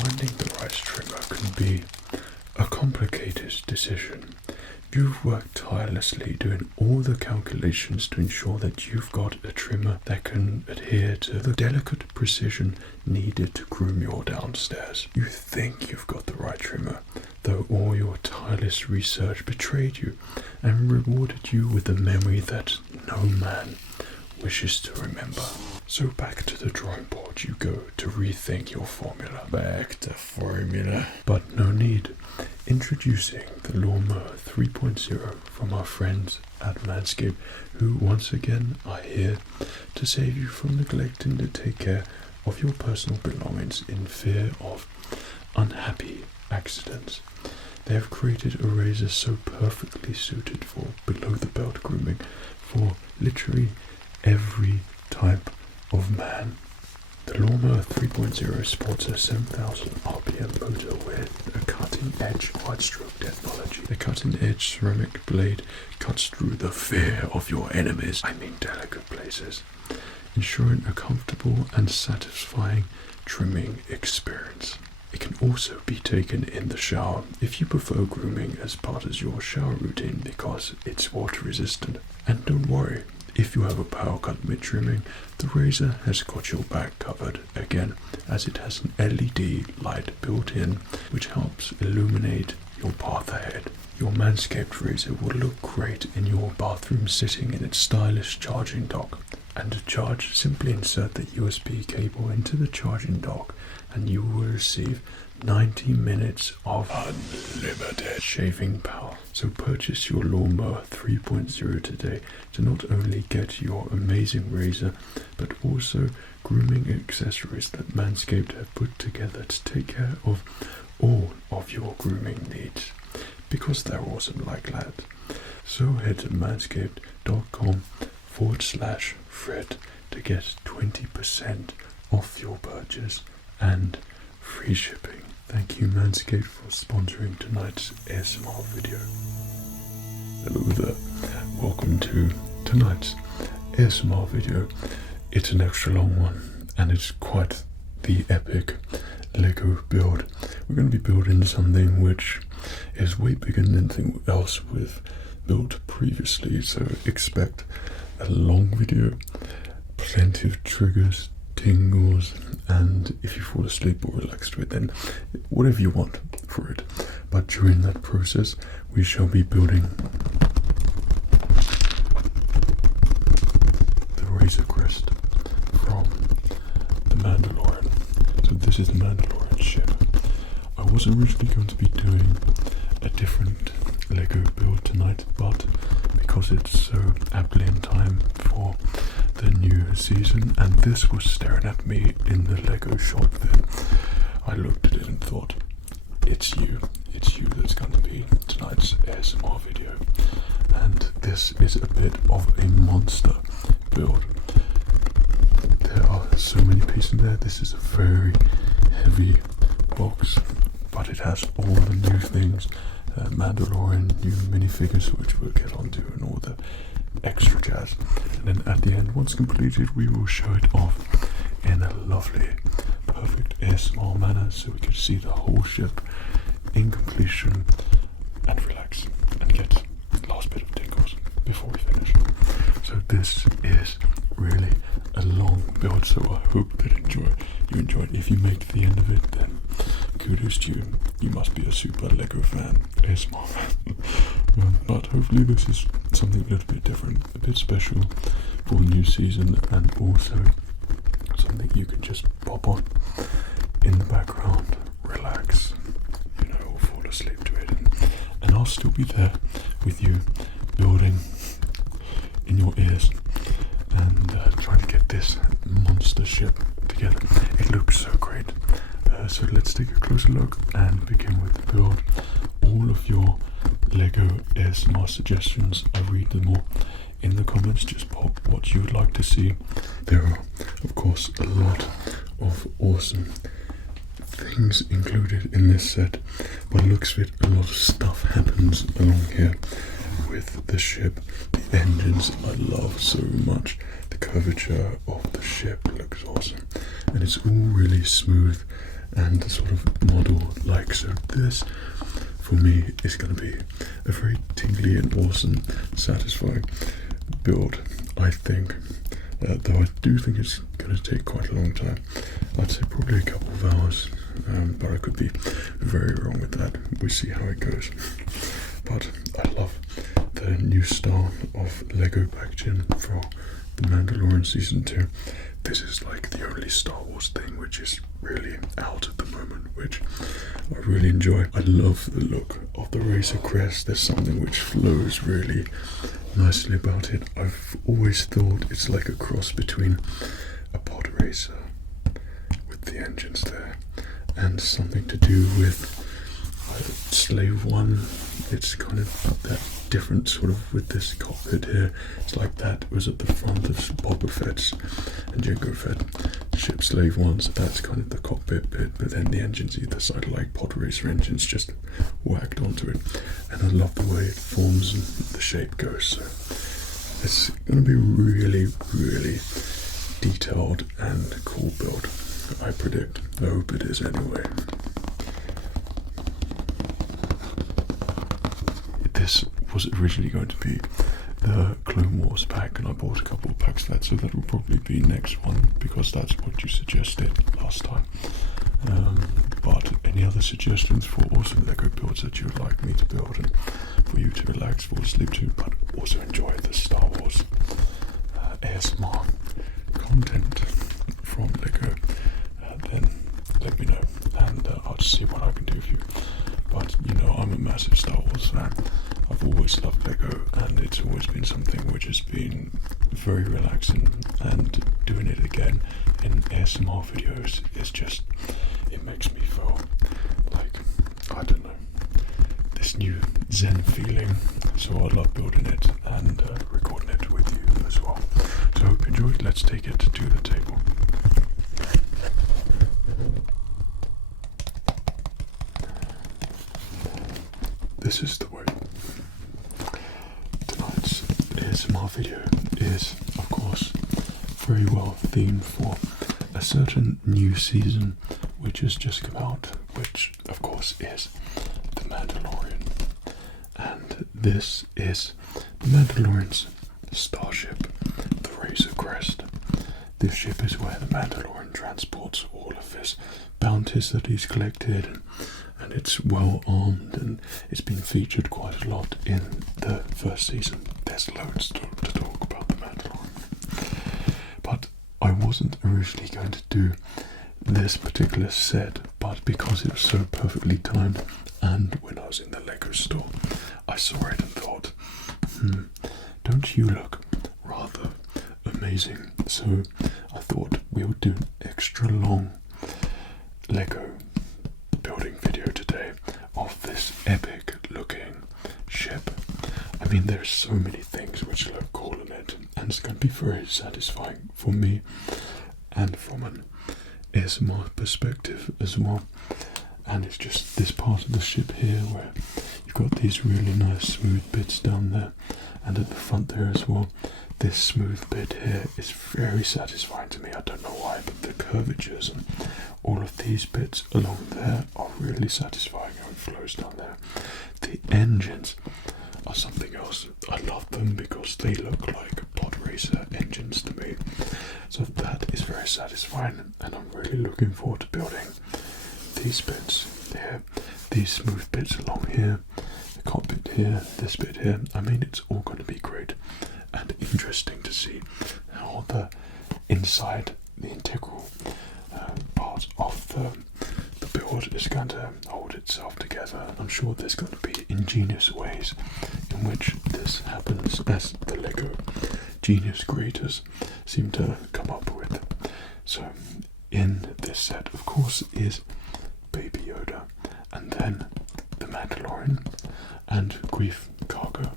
Finding the right trimmer can be a complicated decision. You've worked tirelessly doing all the calculations to ensure that you've got a trimmer that can adhere to the delicate precision needed to groom your downstairs. You think you've got the right trimmer, though all your tireless research betrayed you and rewarded you with a memory that no man wishes to remember. So back to the drawing board you go to rethink your formula. Back to formula. But no need. Introducing the Lawnmower 3.0 from our friends at Manscaped, who once again are here to save you from neglecting to take care of your personal belongings in fear of unhappy accidents. They have created a razor so perfectly suited for below the belt grooming for literally every type of man. The Lawnmower 3.0 sports a 7,000 RPM motor with a cutting-edge wide stroke technology. The cutting-edge ceramic blade cuts through the fear of your enemies, delicate places, ensuring a comfortable and satisfying trimming experience. It can also be taken in the shower if you prefer grooming as part of your shower routine because it's water resistant. And don't worry, if you have a power cut mid-trimming, the razor has got your back covered again, as it has an LED light built in which helps illuminate your path ahead. Your Manscaped razor will look great in your bathroom sitting in its stylish charging dock. And to charge, simply insert the USB cable into the charging dock and you will receive 90 minutes of unlimited shaving power. So purchase your Lawnmower 3.0 today to not only get your amazing razor, but also grooming accessories that Manscaped have put together to take care of all of your grooming needs, because they're awesome like that. So head to manscaped.com/Fred to get 20% off your purchase and free shipping. Thank you Manscaped for sponsoring tonight's ASMR video. Hello there, welcome to tonight's ASMR video. It's an extra long one and it's quite the epic Lego build. We're going to be building something which is way bigger than anything else we've built previously, so expect a long video, plenty of triggers, tingles, and if you fall asleep or relax to it, then whatever you want for it. But during that process we shall be building the Razor Crest from the Mandalorian. So this is the Mandalorian ship. I was originally going to be doing a different Lego build tonight, but because it's so aptly in time for the new season and this was staring at me in the Lego shop, then I looked at it and thought, it's you that's going to be tonight's ASMR video. And this is a bit of a monster build. There are so many pieces in there. This is a very heavy box, but it has all the new things, Mandalorian, new minifigures, which we'll get onto, and all the extra jazz. And then at the end, once completed, we will show it off in a lovely, perfect ASMR manner, so we can see the whole ship in completion and relax and get the last bit of tingles before we finish. So this is really a long build, so I hope that you enjoy it. If you make it to the end of it, then kudos to you. You must be a super Lego fan, ASMR fan. But hopefully this is something a little bit different, a bit special for a new season, and also something you can just pop on in the background, relax, or fall asleep to it, and I'll still be there with you, building in your ears and trying to get this monster ship together. It looks so great. So let's take a closer look and begin with the build. All of your Lego ASMR suggestions, I read them all in the comments. Just pop what you would like to see. There are, of course, a lot of awesome things included in this set. By the looks of it, a lot of stuff happens along here with the ship. The engines I love so much. The curvature of the ship looks awesome, and it's all really smooth and sort of model like. So this, for me, is going to be a very tingly and awesome, satisfying build, I think. Though I do think it's going to take quite a long time. I'd say probably a couple of hours, but I could be very wrong with that. We'll see how it goes. But I love the new style of Lego packaging for The Mandalorian Season 2. This is like the only Star Wars thing which is really out at the moment, which I really enjoy. I love the look of the Razor Crest. There's something which flows really nicely about it. I've always thought it's like a cross between a pod racer with the engines there and something to do with Slave 1. It's kind of that different sort of with this cockpit here. It's like that was at the front of Boba Fett's and Jango Fett ship Slave 1, so that's kind of the cockpit bit, but then the engines either side are like pod racer engines just whacked onto it, and I love the way it forms and the shape goes. So it's going to be really, really detailed and cool build, I predict. I hope it is anyway. This was originally going to be the Clone Wars pack, and I bought a couple of packs of that, so that will probably be next one, because that's what you suggested last time. But any other suggestions for awesome Lego builds that you would like me to build, and for you to relax, fall asleep to, but also enjoy the Star Wars ASMR content from Lego, then let me know, and I'll just see what I can do for you. But you know, I'm a massive Star Wars fan. I've always loved Lego, and it's always been something which has been very relaxing, and doing it again in ASMR videos is just, it makes me feel like, I don't know, this new zen feeling. So I love building it and recording it with you as well. So I hope you enjoyed. Let's take it to the table. This is the way. Tonight's ASMR video is, of course, very well themed for a certain new season which has just come out, which, of course, is The Mandalorian. And this is The Mandalorian's starship, the Razor Crest. This ship is where the Mandalorian transports all of his bounties that he's collected, and it's well armed, and it's been featured quite a lot in the first season. There's loads to talk about the Mandalorian. But I wasn't originally going to do this particular set, but because it was so perfectly timed, and when I was in the Lego store, I saw it and thought, don't you look rather amazing? So I thought we would do an extra long Lego building video today of this epic looking ship. I mean, there's so many things which look cool in it, and it's going to be very satisfying for me and from an ASMR perspective as well. And it's just this part of the ship here where you've got these really nice smooth bits down there, and at the front there as well. This smooth bit here is very satisfying to me. I don't know why, but the curvatures and all of these bits along there are really satisfying how it flows down there. The engines are something else. I love them because they look like pod racer engines to me. So that is very satisfying, and I'm really looking forward to building these bits here, these smooth bits along here, the cockpit here, this bit here. I mean, it's all going to be great and interesting to see how the inside, the integral part of the build is going to hold itself together. I'm sure there's going to be ingenious ways in which this happens, as the Lego genius creators seem to come up with. So in this set, of course, is Baby Yoda, and then the Mandalorian, and Grief Cargo,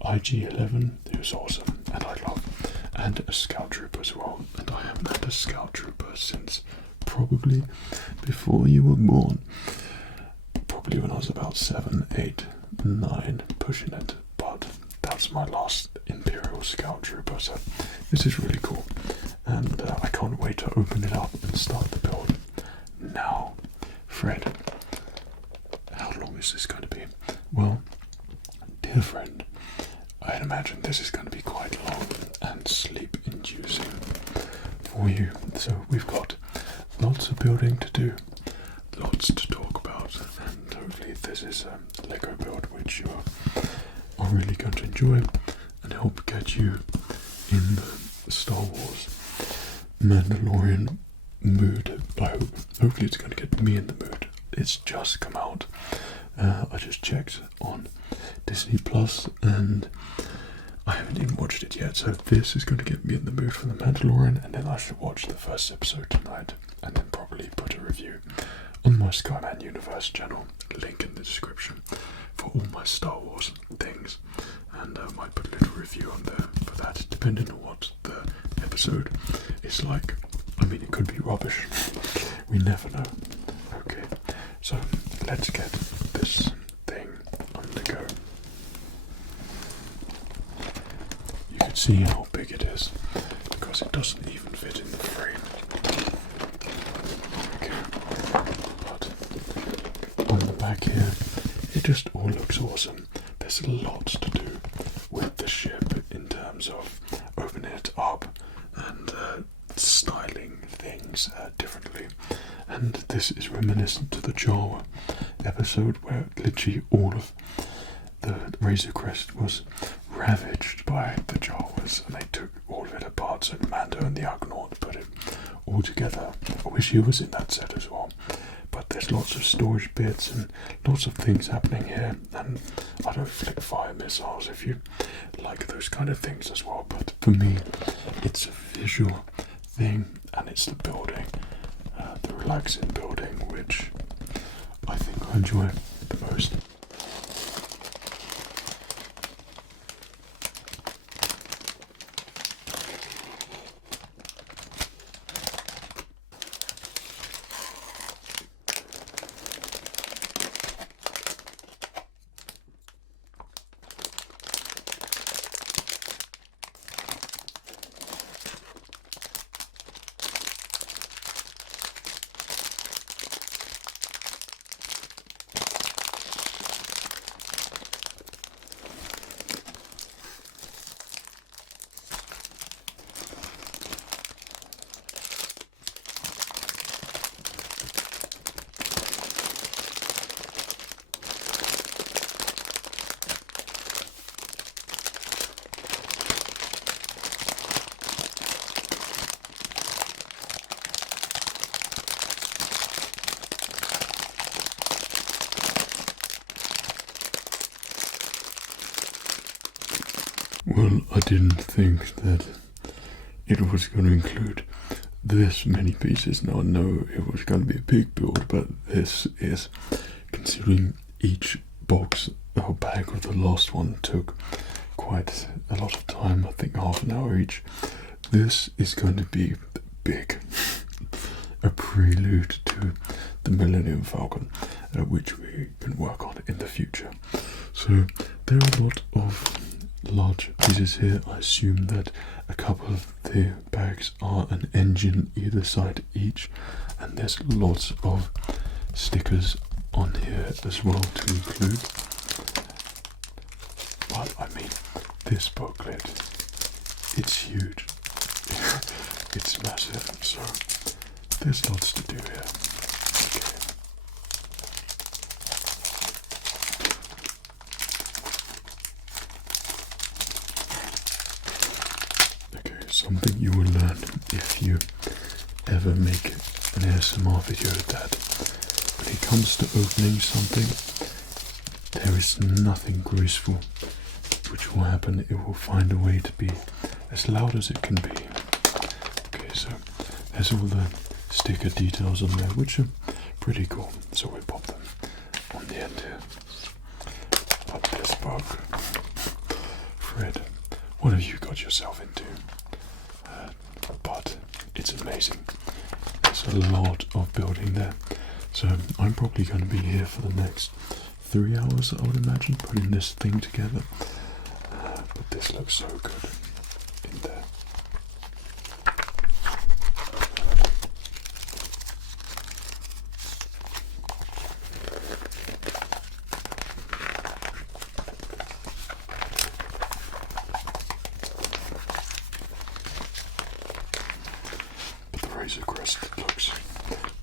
IG-11, who's awesome, and I love, and a Scout Trooper as well. And I haven't had a Scout Trooper since probably before you were born. Probably when I was about 7, 8, 9, pushing it. But that's my last Imperial Scout Trooper, so this is really cool. And I can't wait to open it up and start the build Now, Fred, how long is this going to be? Well, dear friend, I'd imagine this is going to be quite long and sleep-inducing for you. So we've got lots of building to do, lots to talk about, and hopefully this is a Lego build which you are really going to enjoy and help get you in the Star Wars Mandalorian mood. Hopefully it's going to get me in the mood. It's just come out. I just checked on Disney Plus and I haven't even watched it yet, so this is going to get me in the mood for the Mandalorian, and then I should watch the first episode tonight and then probably put a review on my SKYMANUNIVERSE channel, link in the description for all my Star Wars things, and I might put a little review on there for that, depending on what the episode is like. I mean, it could be rubbish, we never know. Okay, so let's get this thing on the go. You can see how big it is because it doesn't even fit in the frame. Okay, but on the back here, it just all looks awesome. There's lots to do with the ship in terms of opening it up and styling things differently. And this is reminiscent to the Jawa episode where literally all of the Razor Crest was ravaged by the Jawas and they took all of it apart, so Mando and the Argonaut put it all together. I wish he was in that set as well, but there's lots of storage bits and lots of things happening here, and I don't flick fire missiles if you like those kind of things as well, but for me it's a visual thing and it's the building, the relaxing building, which I think I enjoy the most. Well, I didn't think that it was going to include this many pieces. Now I know it was going to be a big build, but this is, considering each box or bag of the last one took quite a lot of time, I think half an hour each, this is going to be big. A prelude to the Millennium Falcon, which we can work on in the future. So there are a lot of large pieces here. I assume that a couple of the bags are an engine either side each, and there's lots of stickers on here as well to include. But I mean, this booklet, it's huge. It's massive, so there's lots to do here. Okay, something you will learn if you ever make an ASMR video, that when it comes to opening something, there is nothing graceful which will happen. It will find a way to be as loud as it can be. Okay, so there's all the sticker details on there, which are pretty cool, so we pop them on the end here. But this book, Fred, what have you got yourself into? But it's amazing. There's a lot of building there, so I'm probably going to be here for the next 3 hours, I would imagine, putting this thing together. But this looks so good in there.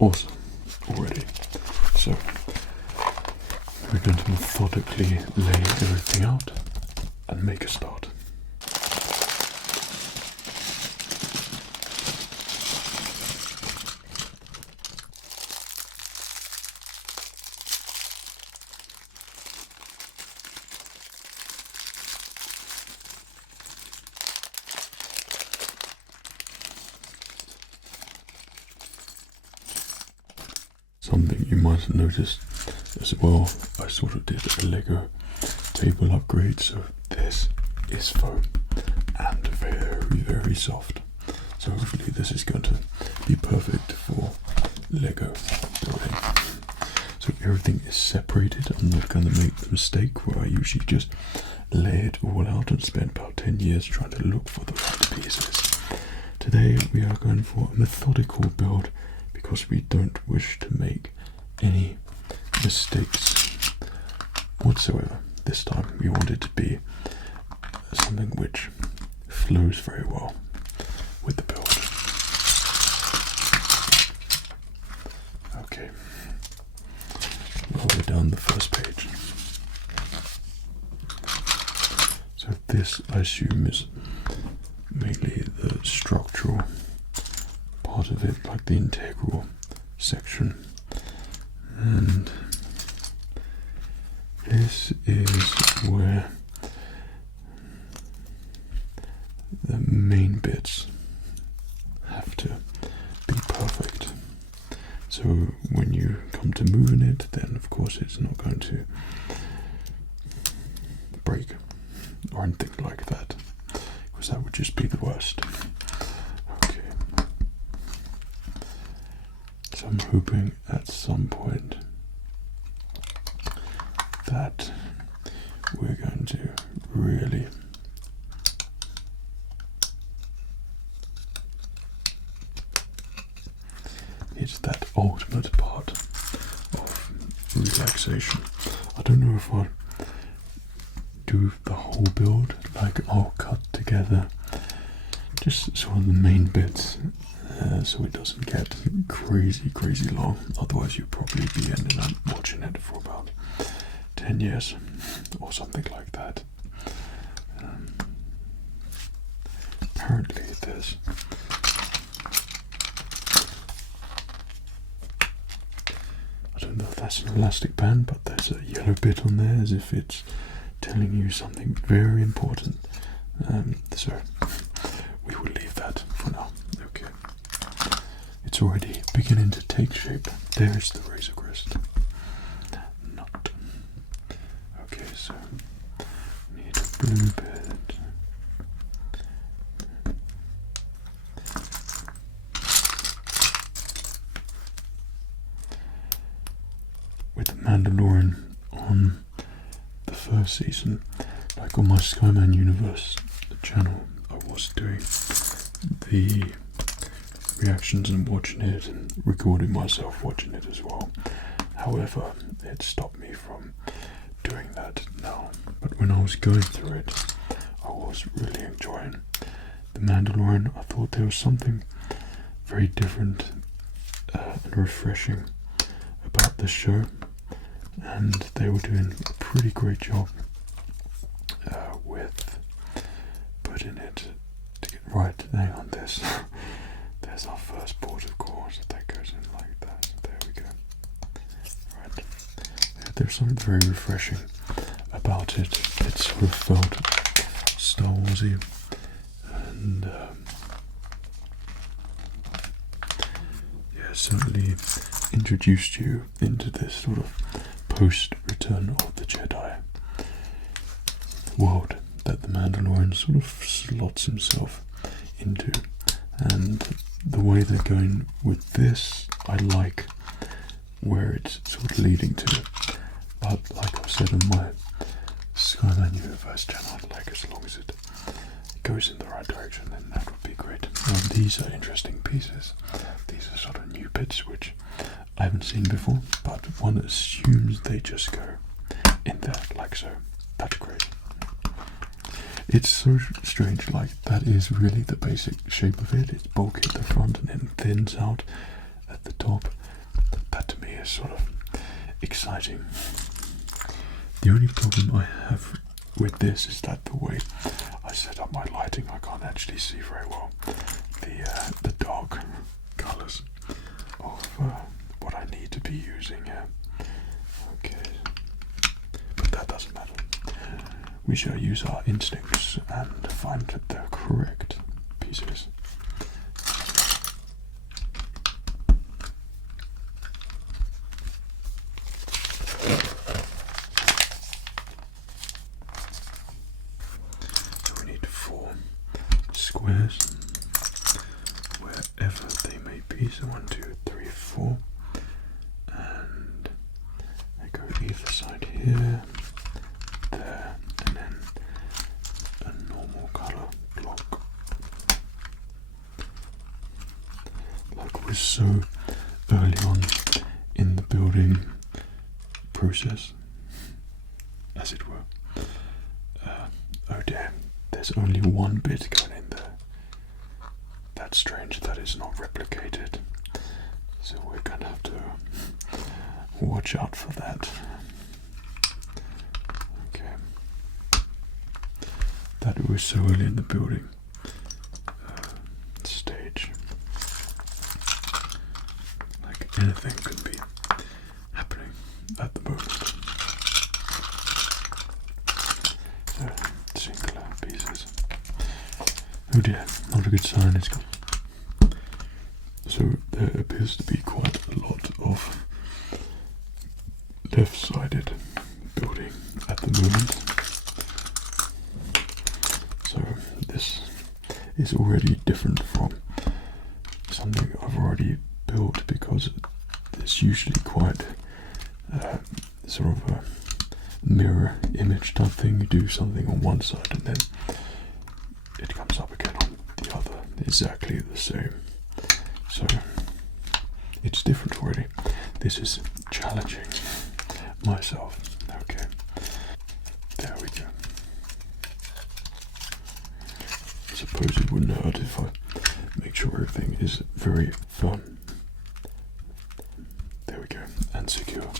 awesome already. So we're going to methodically lay everything out and make a start. Something you might have noticed as well, I sort of did a Lego table upgrade, so this is foam and very, very soft. So hopefully this is going to be perfect for Lego building. So everything is separated. I'm not going to make the mistake where I usually just lay it all out and spend about 10 years trying to look for the right pieces. Today we are going for a methodical build, because we don't wish to make any mistakes whatsoever. This time we want it to be something which flows very well with the build. Okay, roll down the first page. So this, I assume, is mainly the structural part of it, like the integral section, and this is where the main bits have to be perfect. So when you come to moving it, then of course it's not going to break or anything like that, because that would just be the worst. So I'm hoping at some point that we're going to really hit that ultimate part of relaxation. I don't know if I'll do the whole build, like I'll cut together just sort of the main bits, so it doesn't get crazy long. Otherwise you'll probably be ending up watching it for about 10 years or something like that. Apparently there's I don't know if that's an elastic band, but there's a yellow bit on there as if it's telling you something very important. So we will leave that for now. Okay. It's already beginning to take shape. There's the Razor Crest. Nut. Okay, so need a blue bit. With the Mandalorian on the first season, like on my SKYMANUNIVERSE channel, I was doing the reactions and watching it and recording myself watching it as well. However, it stopped me from doing that now. But when I was going through it, I was really enjoying the Mandalorian. I thought there was something very different and refreshing about the show, and they were doing a pretty great job with putting it to get right. Hang on, this. There's our first port, of course. That goes in like that. There we go. Right. Yeah, there's something very refreshing about it. It sort of felt Star Warsy, and yeah, certainly introduced you into this sort of post-Return of the Jedi world that the Mandalorian sort of slots himself into. And the way they're going with this, I like where it's sort of leading to. But like I've said on my SKYMANUNIVERSE channel, I'd like as long as it goes in the right direction, then that would be great. Now these are interesting pieces. These are sort of new bits which I haven't seen before, but one assumes they just go in there like so. That's great. It's so strange, like that is really the basic shape of it. It's bulky at the front and then thins out at the top. that to me is sort of exciting. The only problem I have with this is that the way I set up my lighting, I can't actually see very well the dark colours of what I need to be using here. Okay, but that doesn't matter. We shall use our instincts and find the correct pieces. Squares, wherever they may be. So 1, 2, 3, 4, and they go either side here, there, and then a normal color block. Like we're so early on in the building process, as it were. Oh dear, there's only one bit going in there. That's strange, that is not replicated. So we're gonna have to watch out for that. Okay. That was so early in the building stage. Like anything could be happening at the moment. So, singular pieces. Oh dear, not a good sign. It's good. So there appears to be quite a lot of left-sided building at the moment. So this is already different from something I've already built, because it's usually quite sort of a mirror image type thing. You do something on one side and then it comes up again on the other, exactly the same. So it's different already. This is challenging myself. Okay, there we go. I suppose it wouldn't hurt if I make sure everything is very firm. There we go, and secure.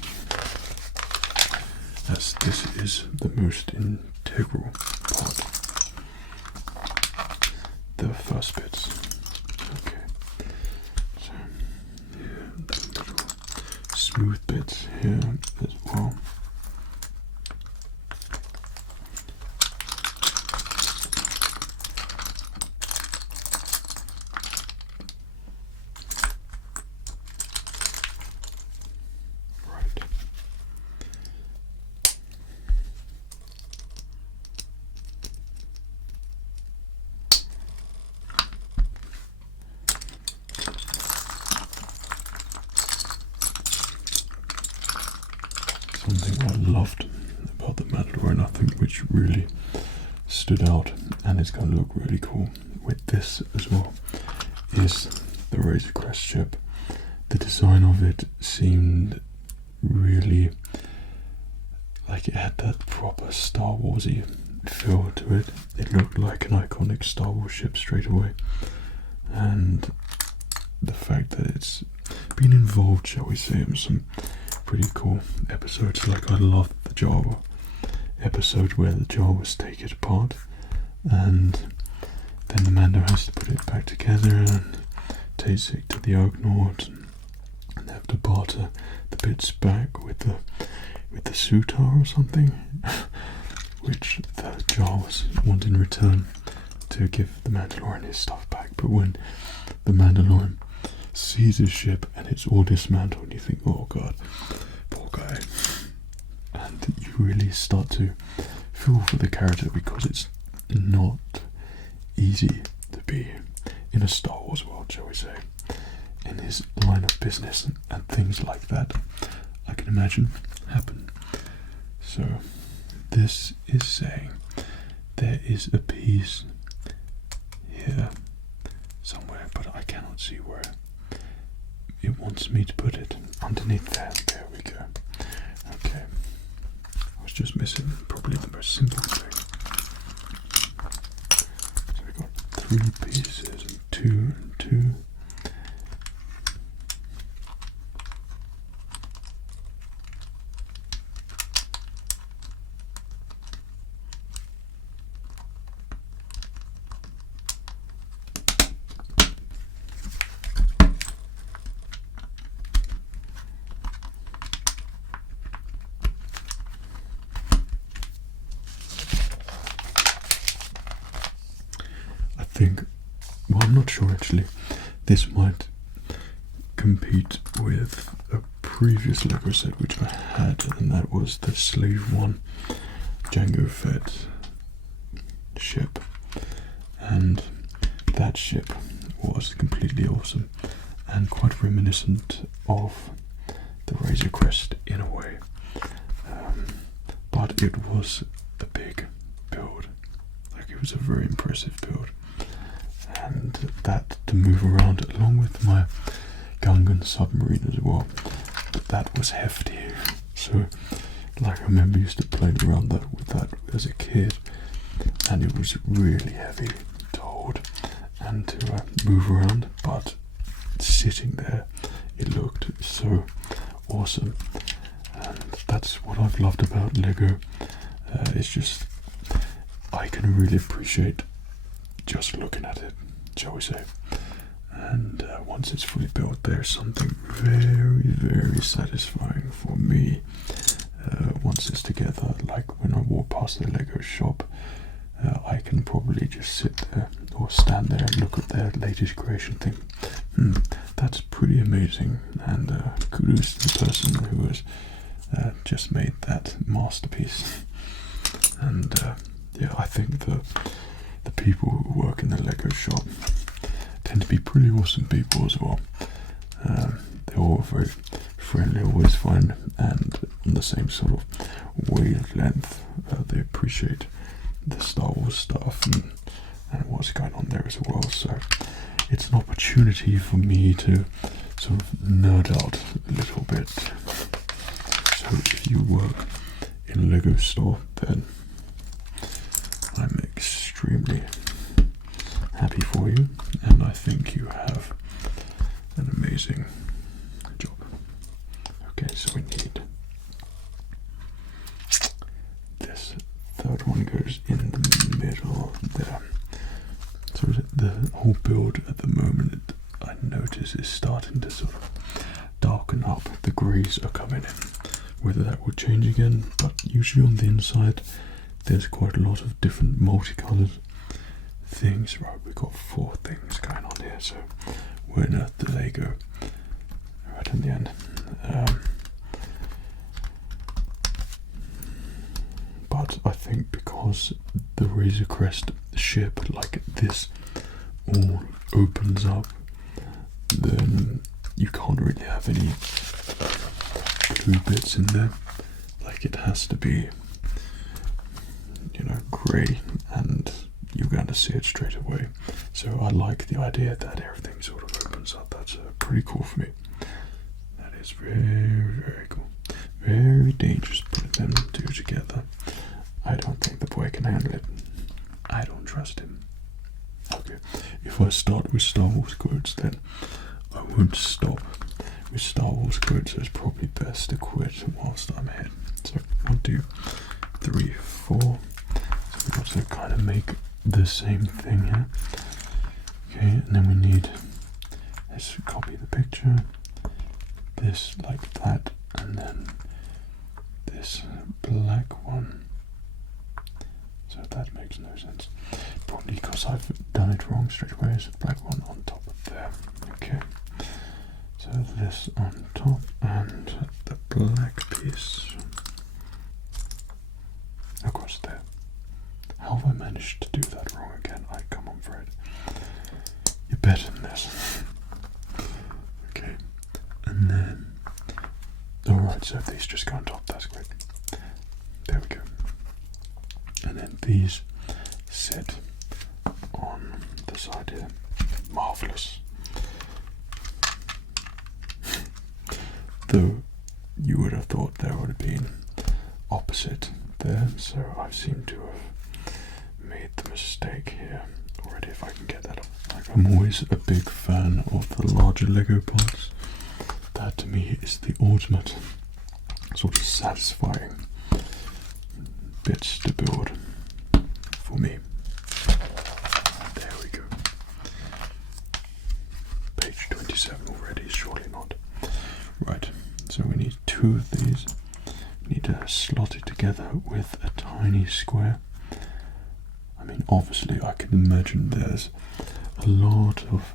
As this is the most integral part. The first bits. Okay. So here, the little smooth bits here as well. Something I loved about the Mandalorian, I think, which really stood out, and it's going to look really cool with this as well, is the Razor Crest ship. The design of it seemed really like it had that proper Star Warsy feel to it. It looked like an iconic Star Wars ship straight away, and the fact that it's been involved, shall we say, in some pretty cool episodes. Like I loved the Jawa episode where the Jawas take it apart and then the Mando has to put it back together and takes it to the Ugnaught and they have to barter the bits back with the Sutar or something which the Jawas want in return to give the Mandalorian his stuff back. But when the Mandalorian sees his ship and it's all dismantled, and you think, oh god, poor guy, and you really start to feel for the character, because it's not easy to be in a Star Wars world, shall we say, in his line of business and things like that. I can imagine happen. So this is saying there is a piece here somewhere, but I cannot see where it wants me to put it. Underneath there. There we go. Okay. I was just missing probably the most simple thing. So we've got 3 pieces and 2 and 2. I'm not sure actually. This might compete with a previous Lego set which I had, and that was the Slave 1 Jango Fett ship, and that ship was completely awesome and quite reminiscent of the Razor Crest in a way, but it was a big build. Like, it was a very impressive build, and that to move around along with my Gungan submarine as well, but that was hefty. So like, I remember used to play around with that as a kid, and it was really heavy to hold and to move around, but sitting there it looked so awesome. And that's what I've loved about Lego. It's just, I can really appreciate just looking at it, shall we say. And once it's fully built, there's something very, very satisfying for me. Once it's together, like when I walk past the Lego shop, I can probably just sit there or stand there and look at their latest creation, think, that's pretty amazing, and kudos to the person who has just made that masterpiece. And yeah, I think the people who work in the Lego shop tend to be pretty awesome people as well. They're all very friendly, always fun, and on the same sort of wavelength. They appreciate the Star Wars stuff and what's going on there as well. So it's an opportunity for me to sort of nerd out a little bit. So if you work in a Lego store, then I'm extremely happy for you, and I think you have an amazing job. Okay, so we need this third one goes in the middle there. So the whole build at the moment, I notice, is starting to sort of darken up. The greys are coming in. Whether that will change again, but usually on the inside there's quite a lot of different multicolored things. Right, we've got 4 things going on here, so we're at the Lego right in the end. But I think because the Razor Crest ship like this all opens up, then you can't really have any blue bits in there. Like, it has to be, you know, grey, and you're going to see it straight away. So I like the idea that everything sort of opens up. That's pretty cool for me. That is very, very cool. Very dangerous putting them two together. I don't think the boy can handle it. I don't trust him. Okay, if I start with Star Wars quotes, then I won't stop with Star Wars quotes, so it's probably best to quit whilst I'm ahead. So 1, 2, 3, 4. So we've got to kind of make the same thing here. Okay, and then we need, let's copy the picture, this like that, and then this black one. So that makes no sense. Probably because I've done it wrong straight away. It's a black one on top of there. Okay. So this on top and the black piece across there. How have I managed to do that wrong again? Come on, Fred. You're better than this. Okay. And then, alright, so if these just go on top, that's great. There we go. And then these sit on the side here. Marvellous. Though you would have thought there would have been opposite there, so I seem to have made the mistake here already, if I can get that up. Like, I'm always a big fan of the larger Lego parts. That to me is the ultimate sort of satisfying bits to build for me. There we go. Page 27 already, surely not. Right, so we need 2 of these. We need to slot it together with a tiny square. I mean, obviously I can imagine there's a a lot of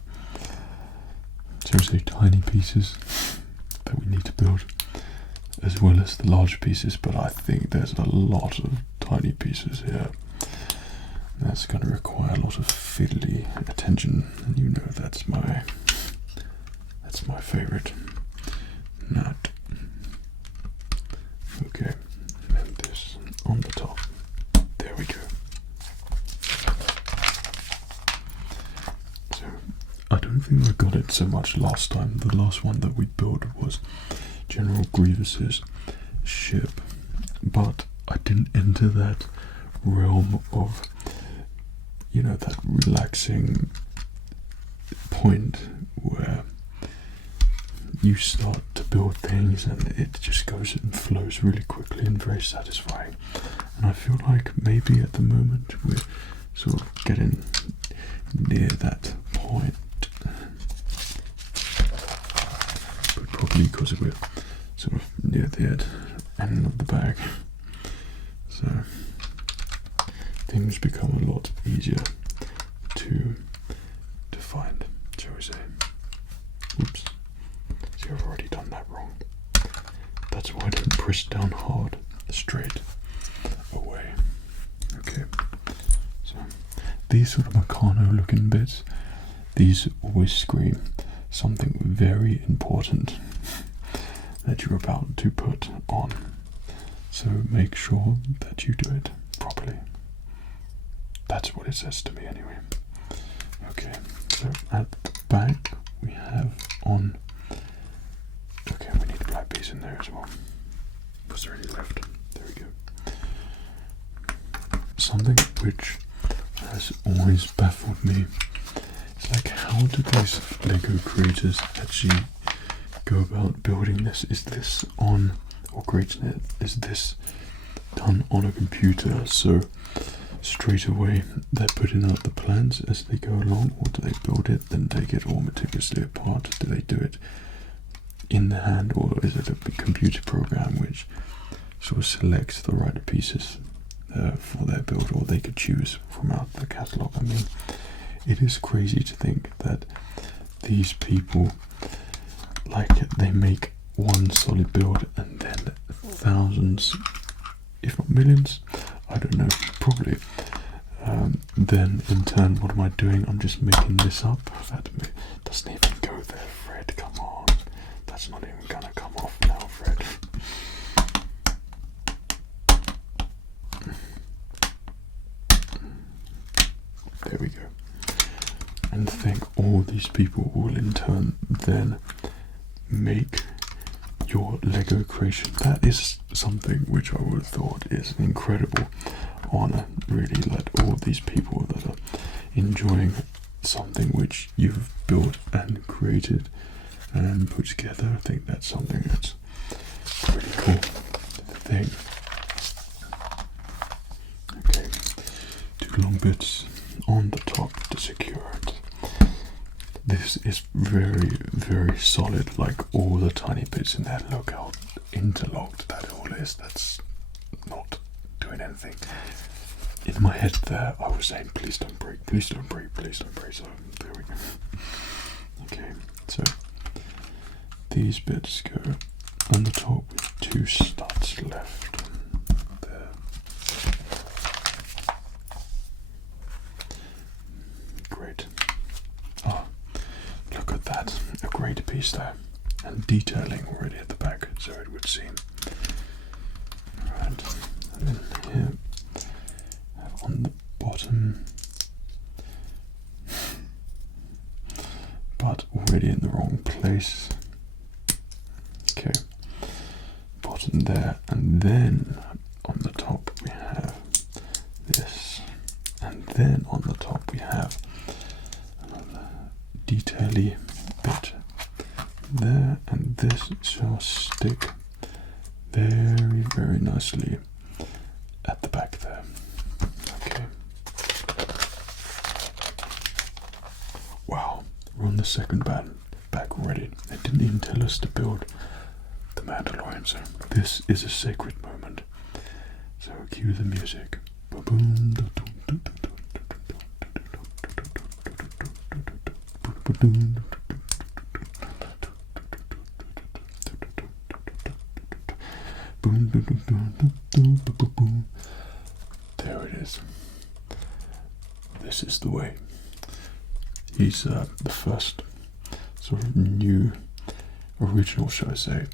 seriously tiny pieces that we need to build, as well as the large pieces, but I think there's a lot of tiny pieces here. That's going to require a lot of fiddly attention, and you know that's my favorite nut. Okay, and this on the top. There we go. So I don't think I got it so much last time. The last one that we built was General Grievous's ship, but I didn't enter that realm of, you know, that relaxing point where you start to build things and it just goes and flows really quickly and very satisfying. And I feel like maybe at the moment we're sort of getting near that point, but probably because we're sort of near the end of the bag, so things become a lot easier to find, shall we say. Oops. See, I've already done that wrong. That's why I don't press down hard, straight away. Okay. So these sort of Meccano looking bits, these always scream something very important that you're about to put on. So make sure that you do it properly. That's what it says to me anyway. Okay, so at the back we have on. Okay, we need a black piece in there as well. Was there any left? There we go. Something which has always baffled me. It's like, how do these Lego creators actually go about building this? Is this on, or creating it, is this done on a computer? So straight away they're putting out the plans as they go along, or do they build it, then take it all meticulously apart? Do they do it in the hand, or is it a computer program which sort of selects the right pieces for their build, or they could choose from out the catalogue? I mean, it is crazy to think that these people, like, they make one solid build and then thousands, if not millions, I don't know, probably. Then in turn, what am I doing? I'm just making this up. That doesn't even go there, Fred. Come on, that's not even gonna come off now, Fred. There we go. And think all these people will in turn then make your Lego creation. That is something which I would have thought is an incredible honor, really, that all these people that are enjoying something which you've built and created and put together. I think that's something that's pretty cool thing. Okay, 2 long bits on the top to secure it. This is very, very solid, like all the tiny bits in there. Look how interlocked that all is. That's not doing anything. In my head there, I was saying, please don't break, please don't break, please don't break. So there we go. Okay, so these bits go on the top with 2 studs left. There. Great. Ah, look at that. A great piece there. And detailing already at the back, so it would seem. Right. And then here, on the bottom, but already in the wrong place. Okay, bottom there, and then on the top we have this, and then on the top we have another detail-y bit there, and this shall stick very, very nicely at the back there. Okay. Wow, we're on the second back already. They didn't even tell us to build the Mandalorian, so this is a sacred moment. So cue the music. There it is. This is the way. He's the first sort of new, original, shall I say,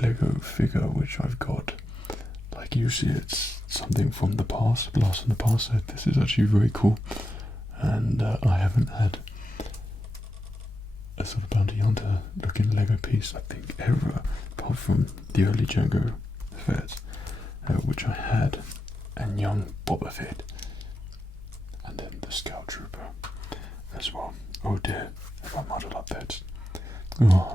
Lego figure which I've got. Like usually it's something from the past, blast from the past. So this is actually very cool, and I haven't had a sort of bounty hunter looking Lego piece, I think, ever, apart from the early Django Fett, which I had, and young Boba Fett, and then the Scout Trooper as well. Oh dear, if I muddle up that. Oh,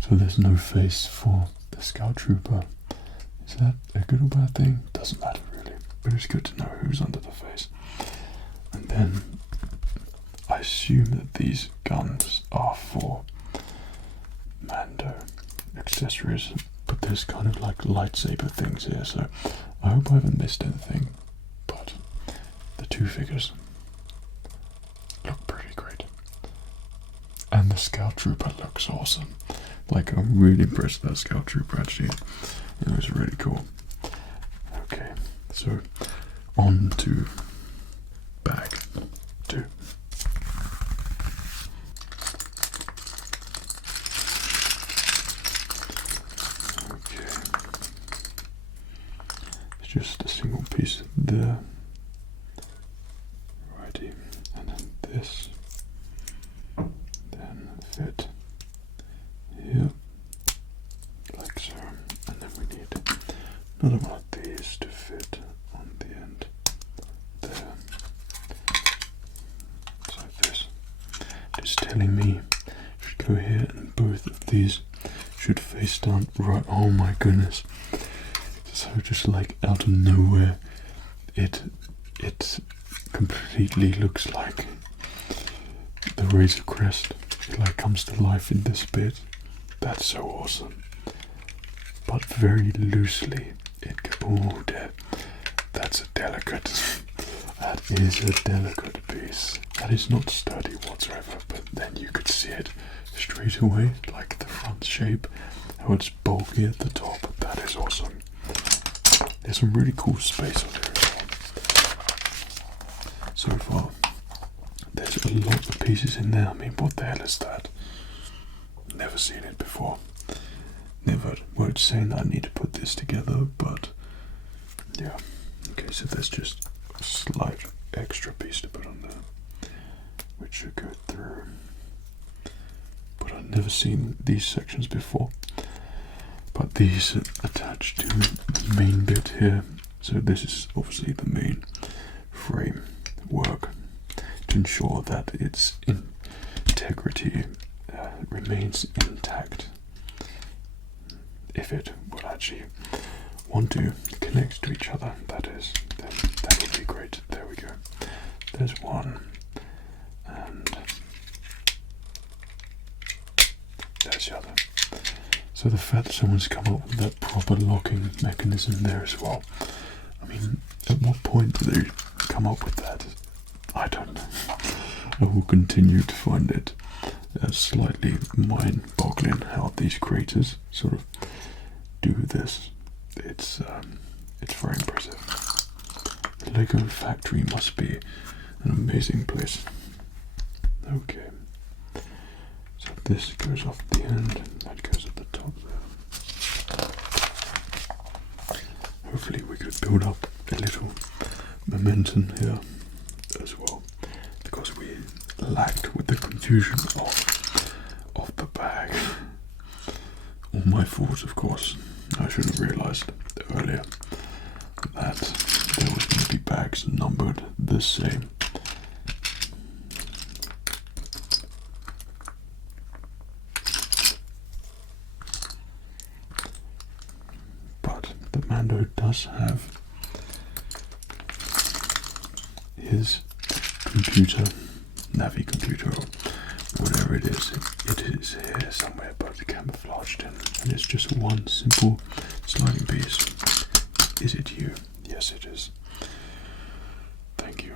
so there's no face for the Scout Trooper. Is that a good or bad thing? Doesn't matter really, but it's good to know who's under the face. And then I assume that these guns are for Mando accessories, but there's kind of like lightsaber things here, so I hope I haven't missed anything. But the two figures look pretty great, and the Scout Trooper looks awesome. Like, I'm really impressed with that Scout Trooper actually. It was really cool. Okay, so on to bag 2. Okay, it's just a single piece there. Righty, and then this, then fit here, like so, and then we need another one of these to fit on the end there. So this is telling me should go here, and both of these should face down. Right, oh my goodness. So just like out of nowhere, it completely looks like the Razor Crest. It like comes to life in this bit. That's so awesome. But very loosely, oh dear, that's a delicate, that is a delicate piece. That is not sturdy whatsoever, but then you could see it straight away, like the front shape, how it's bulky at the top. That is awesome. There's some really cool space on there as well. So far, there's a lot of pieces in there. I mean, what the hell is that? Never seen it before. Never won't say that I need to put this together, but yeah. Okay, so there's just a slight extra piece to put on there, which should go through. But I've never seen these sections before. But these are attached to the main bit here. So this is obviously the main frame work to ensure that its integrity remains intact. If it will actually want to connect to each other, that is, then that would be great. There we go. There's one, and there's the other. So the fact that someone's come up with that proper locking mechanism there as well. I mean, at what point do they come up with that? I don't know. I will continue to find it slightly mind-boggling how these creators sort of do this. It's very impressive. The Lego factory must be an amazing place. Okay, so this goes off the end, that goes at the top there. Hopefully we could build up a little momentum here as well, because we lacked with the confusion of the bag. All my fault, of course. I should have realized earlier that there was going to be bags numbered the same. But the Mando does have his computer, Navi computer, or whatever it is here somewhere, but camouflaged in, and it's just one simple sliding piece. Is it you? Yes, it is. Thank you.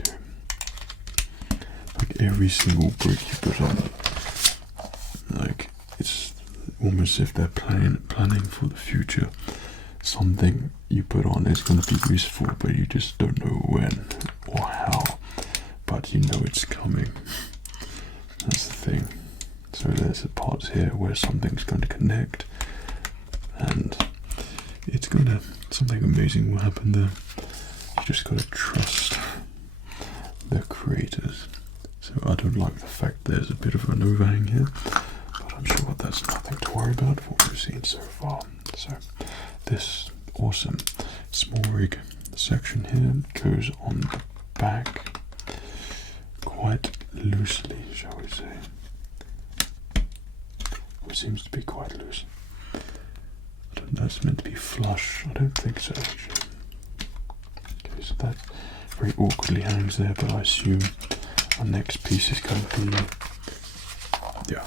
Okay. Like every single brick you put on, like it's almost as if they're planning for the future. Something you put on is going to be useful, but you just don't know when or how, but you know it's coming. That's the thing. So there's a part here where something's going to connect, and it's gonna, something amazing will happen there. You just gotta trust the creators. So I don't like the fact there's a bit of an overhang here, but I'm sure that's nothing to worry about for what we've seen so far. So this awesome small rig section here goes on the back quite loosely, shall we say. It seems to be quite loose. I don't know, it's meant to be flush. I don't think so, actually. Okay, so that very awkwardly hangs there, but I assume our next piece is going to be, yeah,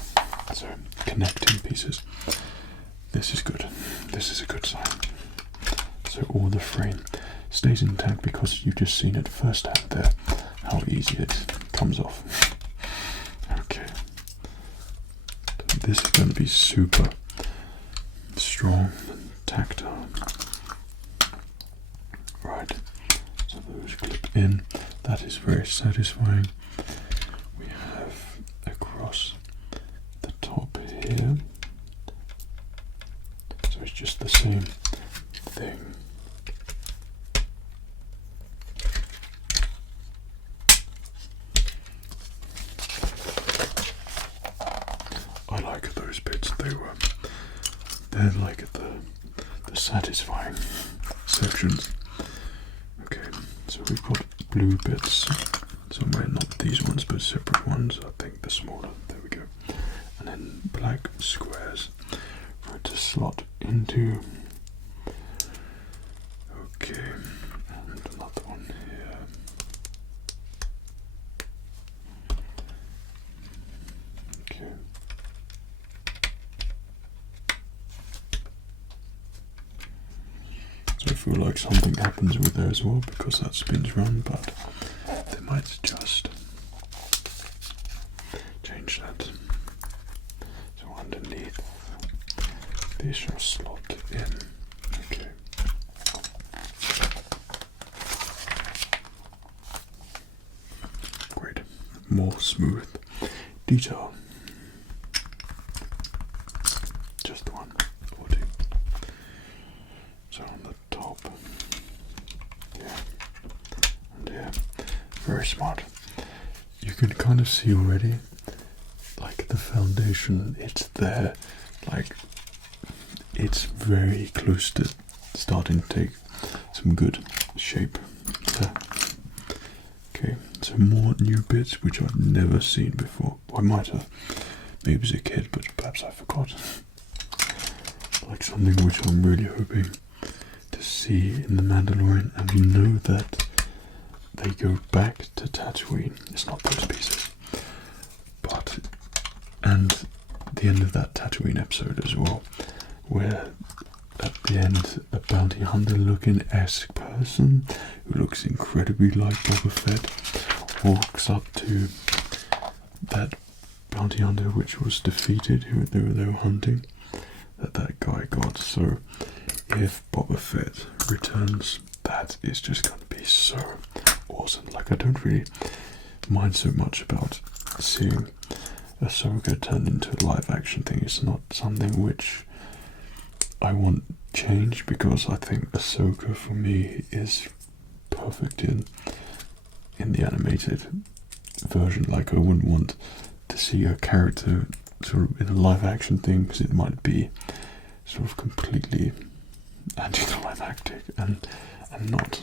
so connecting pieces. This is good. This is a good sign. So all the frame stays intact because you've just seen it firsthand there, how easy it comes off. Okay. This is going to be super strong and tactile. Right, so those clip in. That is very satisfying. We have across the top here. So it's just the same thing. I like those bits. They're like the satisfying sections. Okay, so we've got blue bits somewhere, not these ones, but separate ones. I think the smaller. There we go. And then black squares for it to slot into. Okay, and another one here. Okay. So I feel like something happens with there as well because that spins round, but they might just change that. So underneath, these shall slot in. Okay. Great. More smooth detail. Just one or two. So on the top, yeah, and yeah, very smart. You can kind of see already, like the foundation, it's there, like it's very close to starting to take some good shape there. Okay, so more new bits which I've never seen before. I might have, maybe as a kid, but perhaps I forgot. Like something which I'm really hoping to see in the Mandalorian, and we know that they go back to Tatooine. It's not those pieces, but and the end of that Tatooine episode as well, where at the end a bounty hunter looking esque person who looks incredibly like Boba Fett walks up to that bounty hunter which was defeated, who they were hunting, that guy got. So if Boba Fett returns, that is just going to be so awesome. Like I don't really mind so much about seeing Ahsoka turned into a live action thing. It's not something which I want change, because I think Ahsoka for me is perfect in the animated version. Like I wouldn't want to see a character sort of in a live action thing, because it might be sort of completely anticlimactic and not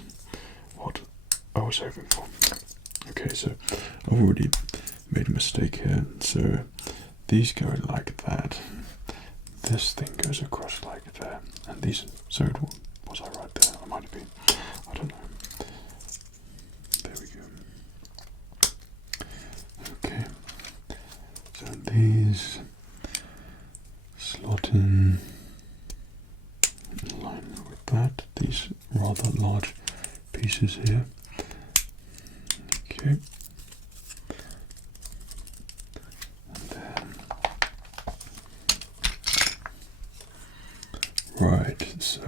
what I was hoping for. Okay, so I've already made a mistake here. So these go like that. This thing goes across like that, and these. So was I right there? I might have been. I don't know. There we go. Okay. So these slot in line with that. These rather large pieces here. Okay. So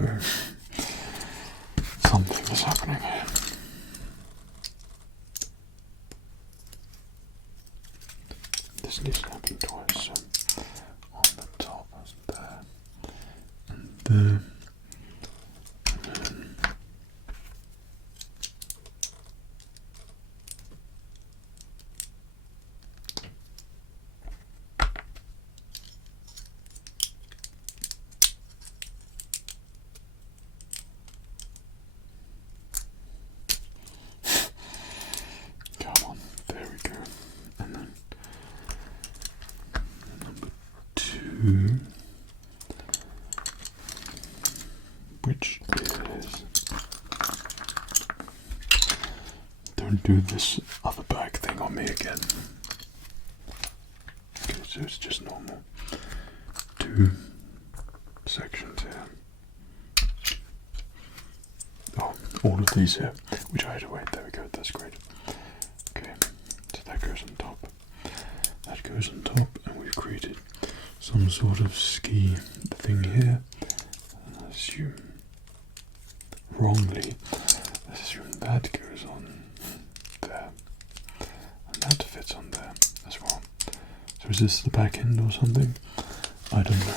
something is happening here. This needs to happen twice. So on the top, there, and there. Which is, don't do this other bag thing on me again. Okay, so it's just normal. 2 sections here. Oh, all of these here, which I had to wait. There we go, that's great. Okay, so that goes on top. That goes on top, and we've created some sort of ski thing here. I assume wrongly, let's assume that goes on there, and that fits on there as well. So is this the back end or something? I don't know.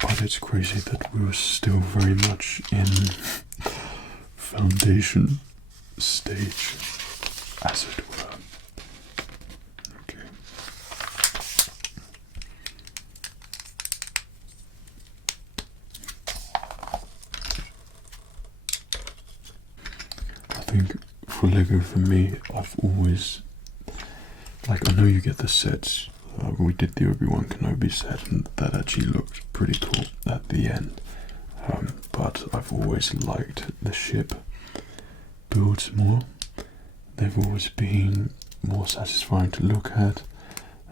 But it's crazy that we were still very much in foundation stage, as it were. Okay. I think for Lego, for me, I've always, like, I know you get the sets. We did the Obi-Wan Kenobi set, and that actually looked pretty cool at the end. But I've always liked the ship builds more. They've always been more satisfying to look at,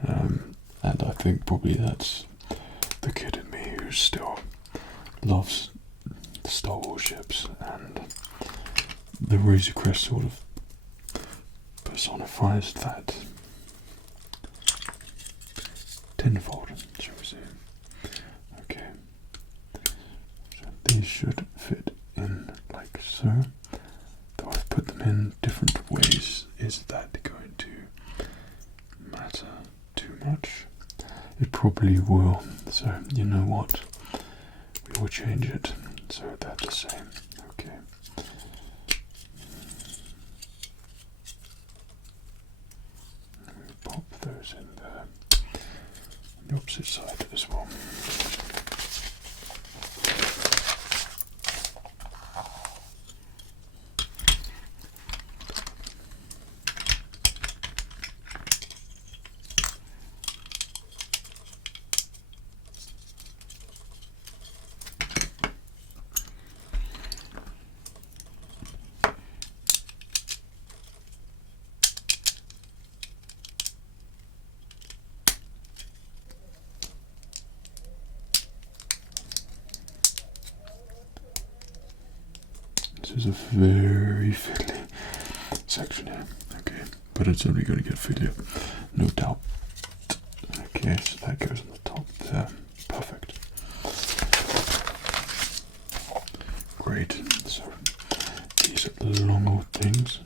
and I think probably that's the kid in me who still loves the Star Wars ships, and the Razor Crest sort of personifies that tenfold, shall we say. Okay, so these should fit in like so. Though I've put them in different ways, is that going to matter too much? It probably will, so you know what? We will change it so they're the same. Okay. Pop those in there. The opposite side as well. This is a very fiddly section here, okay, but it's only going to get fiddlier, no doubt. Okay, so that goes on the top there, perfect. Great, so these long old things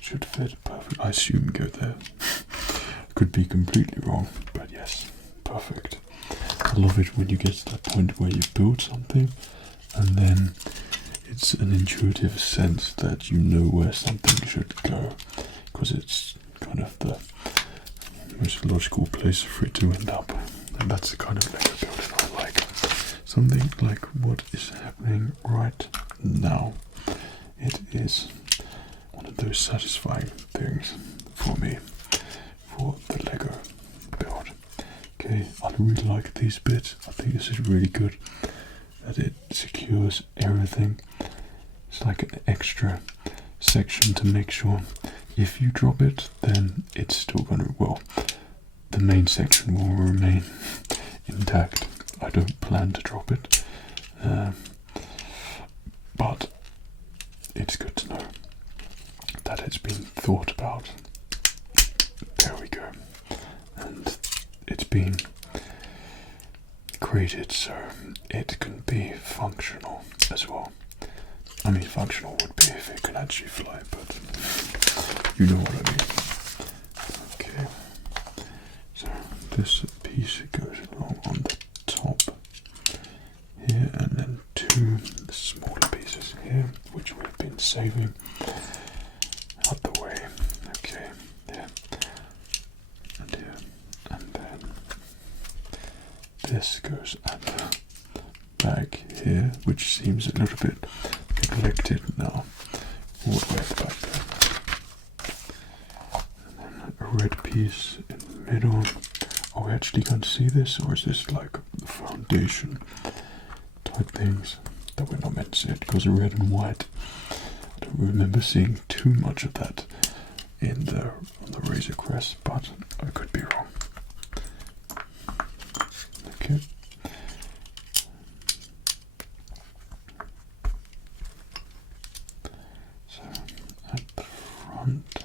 should fit perfect. I assume go there. Could be completely wrong, but yes, perfect. I love it when you get to that point where you've built something and then it's an intuitive sense that you know where something should go, because it's kind of the most logical place for it to end up, and that's the kind of Lego building I like. Something like what is happening right now. It is one of those satisfying things for me for the Lego build. Okay, I really like these bits. I think this is really good, that it secures everything. It's like an extra section to make sure if you drop it, then it's still going to, well, the main section will remain intact. I don't plan to drop it, but it's good to know that it's been thought about. There we go. And it's been created so it can be functional as well. I mean, functional would be if it can actually fly, but you know what I mean. Okay, so this piece goes along on the top here, and then two smaller pieces here, which we've been saving out the way. Okay, there, and here, and then this goes at the back here, which seems a little bit neglected now, all the way at the back there. And then a red piece in the middle. Are we actually going to see this, or is this like the foundation type things that we're not meant to see it because of red and white? I don't remember seeing too much of that in the Razor Crest, but I could be wrong. Okay. So at the front,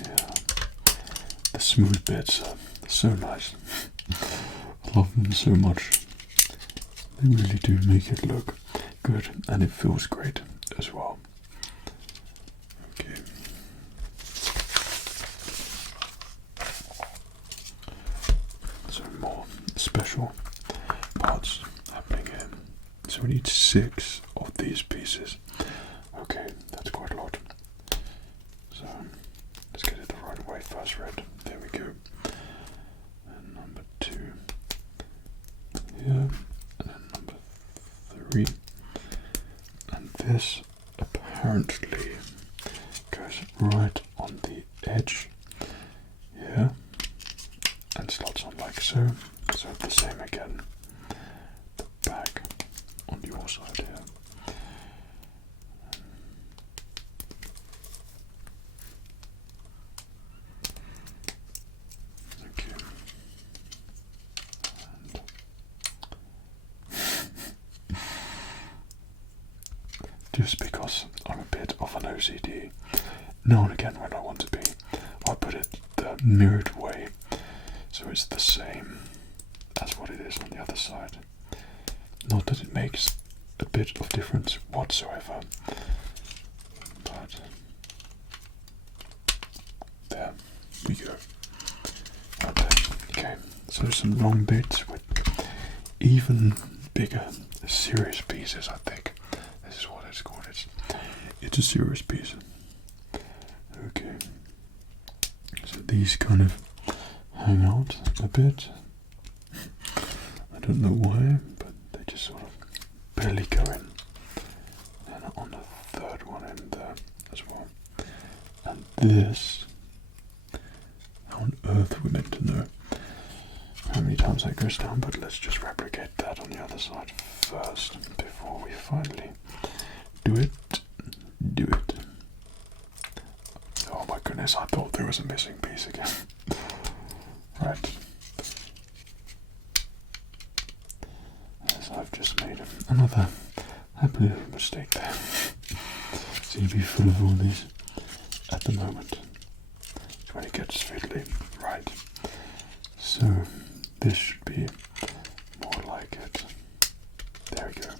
yeah, the smooth bits are so nice. I love them so much. They really do make it look good, and it feels great as well. Okay. So more special parts happening here. So we need 6 of these pieces. Okay, that's quite a lot. So let's get it the right way first, Red. There we go. And number 2 here, and then number 3. And this apparently goes right on the edge here and slots on like so. So the same again, the back on your side here. Okay. And just because I'm a bit of an OCD, now and again when I want to be, I put it the mirrored way, so it's the same as what it is on the other side. Not that it makes a bit of difference whatsoever, but there we go. Okay, so some long bits with even bigger serious pieces, I think. This is what it's called. It's a serious piece. Okay. So these kind of hang out a bit. I don't know why, but they just sort of barely go in. And on the third one in there as well. And this, how on earth we're meant to know how many times that goes down, but let's just replicate that on the other side first before we finally do it. Oh my goodness, I thought there was a missing piece again. Right. So I've just made another happy little mistake there. Seem to be full of all these at the moment. It's when it gets fiddly. Right. So this should be more like it. There we go.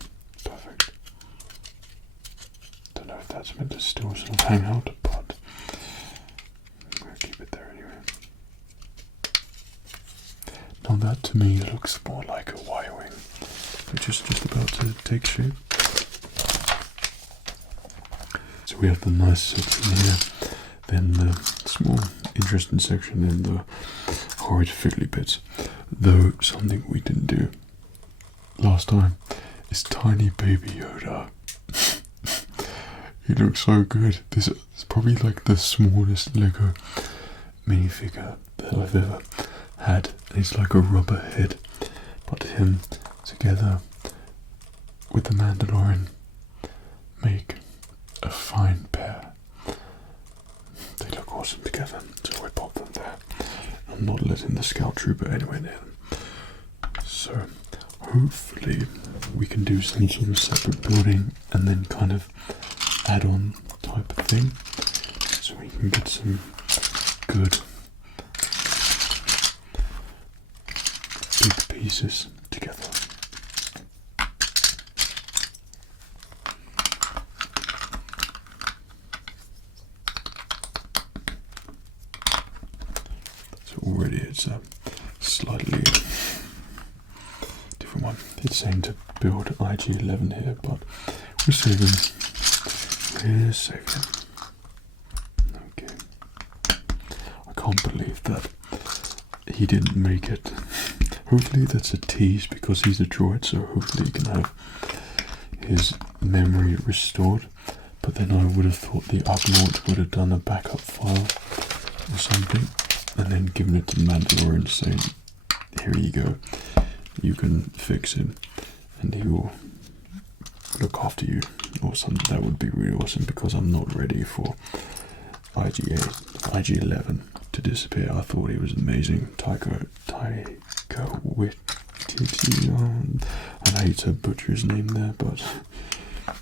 Perfect. Don't know if that's meant to still sort of hang out, but I'm going to keep it there anyway. Now that to me looks more like a Y-wing, which is just about to take shape. So we have the nice section here, then the small interesting section in the horrid fiddly bits. Though something we didn't do last time is tiny baby Yoda. He looks so good. This is probably like the smallest Lego minifigure that I've ever had. He's like a rubber head, but him together with the Mandalorian make a fine pair. They look awesome together, so I pop them there. I'm not letting the Scout Trooper anywhere near them. So hopefully we can do some sort of separate building and then kind of add-on type of thing, so we can get some good pieces together. So already it's a slightly different one. It's saying to build IG11 here, but we're saving. We're saving. Okay. I can't believe that he didn't make it. Hopefully that's a tease because he's a droid, so hopefully he can have his memory restored. But then I would have thought the Ugnaught would have done a backup file or something and then given it to the Mandalorian saying, here you go, you can fix him and he will look after you or something. That would be really awesome because I'm not ready for IG11 to disappear. I thought he was amazing. Taika Waititi. I hate to butcher his name there, but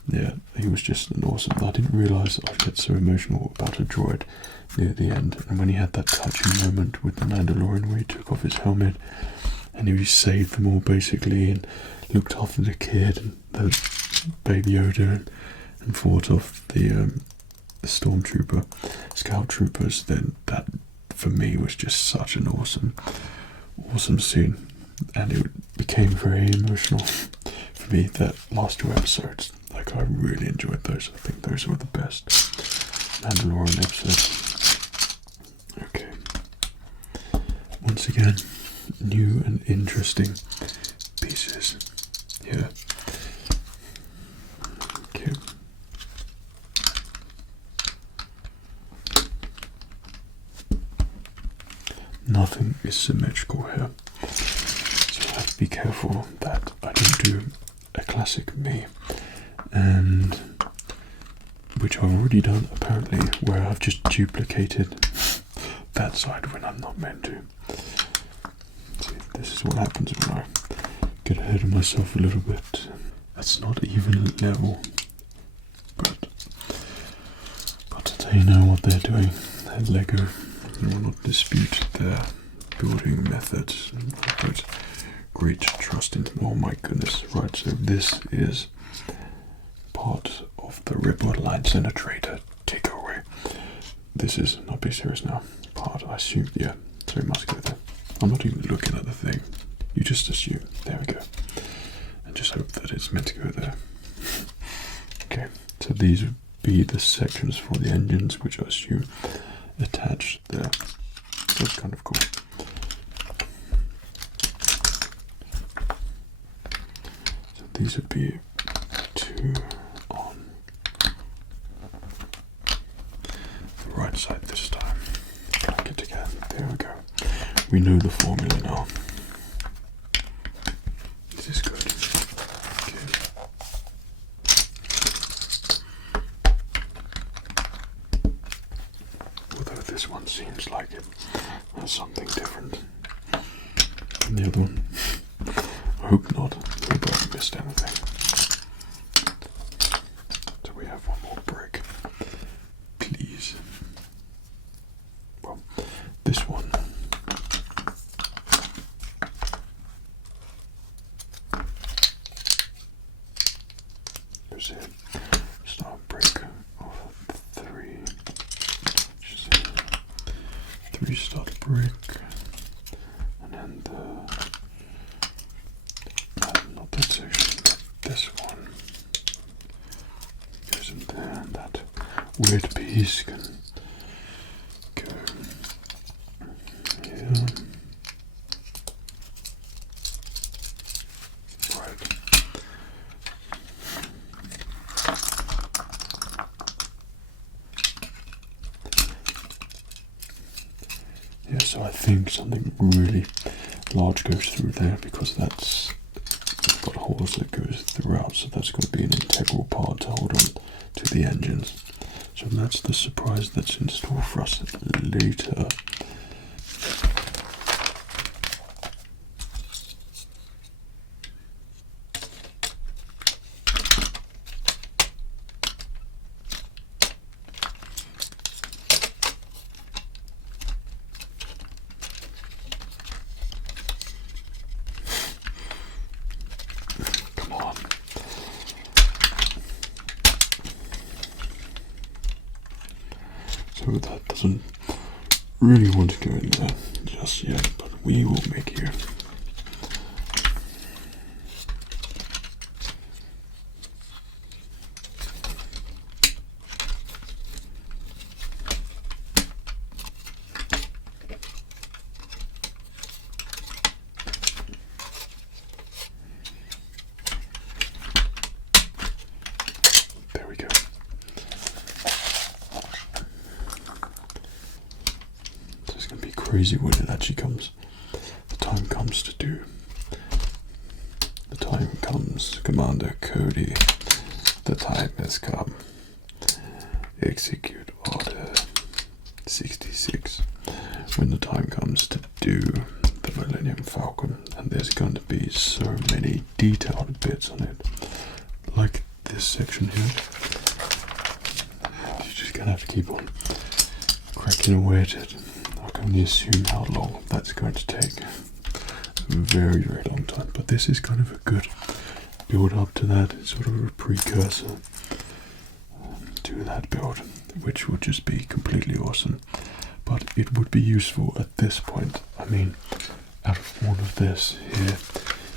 yeah, he was just an awesome. I didn't realise I'd get so emotional about a droid near the end, and when he had that touching moment with the Mandalorian where he took off his helmet and he saved them all basically and looked after the kid and the baby Yoda and fought off the stormtrooper, scout troopers, then that for me was just such an awesome scene, and it became very emotional for me. That last 2 episodes, like, I really enjoyed those. I think those were the best Mandalorian episodes. Okay, once again, new and interesting pieces here. Okay. Nothing is symmetrical here, so I have to be careful that I don't do a classic me, and which I've already done apparently, where I've just duplicated that side when I'm not meant to. See, this is what happens when I get ahead of myself a little bit. That's not even level, but they know what they're doing. That Lego will not dispute their building methods. I put great trust into them. Oh my goodness. Right, so this is part of the Ripple Line Center Trader takeaway. This is, not be serious now, part, I assume, yeah, so it must go there. I'm not even looking at the thing. You just assume. There we go. And just hope that it's meant to go there. Okay, so these would be the sections for the engines, which I assume attached there. That's kind of cool. So these would be 2 on the right side this time. Clank it again. There we go. We know the formula now. This is good. This one seems like it has something different than the other one. I hope not. I hope I haven't missed anything. So we have one more brick. Please. Well, this one. There's it. Start brick of 3. 3 start brick, and then not that section, but this one goes in there, and that weird piece can go here. Right. Yeah, so I think something really large goes through there because that's got holes that goes throughout, so that's going to be an integral part to hold on to the engines. So that's the surprise that's in store for us later. doesn't really want to go in there just yet, but we will make you. There we go. So it's going to be crazy when it actually comes. The time comes to do. The time comes, Commander Cody. The time has come. Execute Order 66. When the time comes to do the Millennium Falcon, and there's going to be so many detailed bits on it, like this section here. You're just gonna have to keep on cracking away at it. I can only assume how long that's going to take. A very, very long time. But this is kind of a good build up to that. It's sort of a precursor to that build, which would just be completely awesome. But it would be useful at this point. I mean, out of all of this here,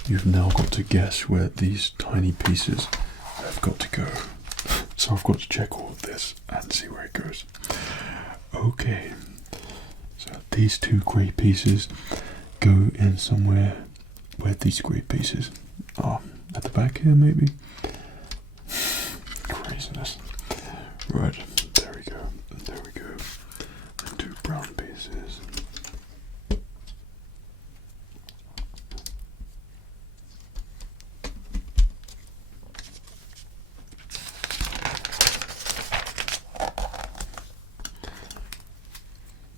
you've now got to guess where these tiny pieces have got to go. So I've got to check all of this and see where it goes. Okay, so these two grey pieces go in somewhere where these grey pieces are. At the back here, maybe? Craziness. Right, there we go, and there we go. And two brown pieces.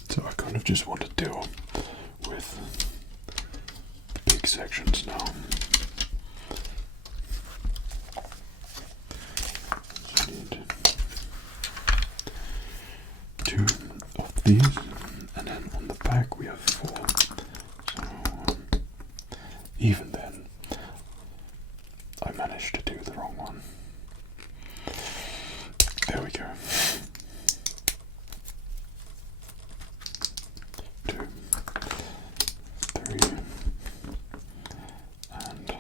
So I kind of just want to deal with the big sections now. So I need two of these, and then on the back we have 4. So even then, I managed to do the wrong one. There we go. 2, 3, and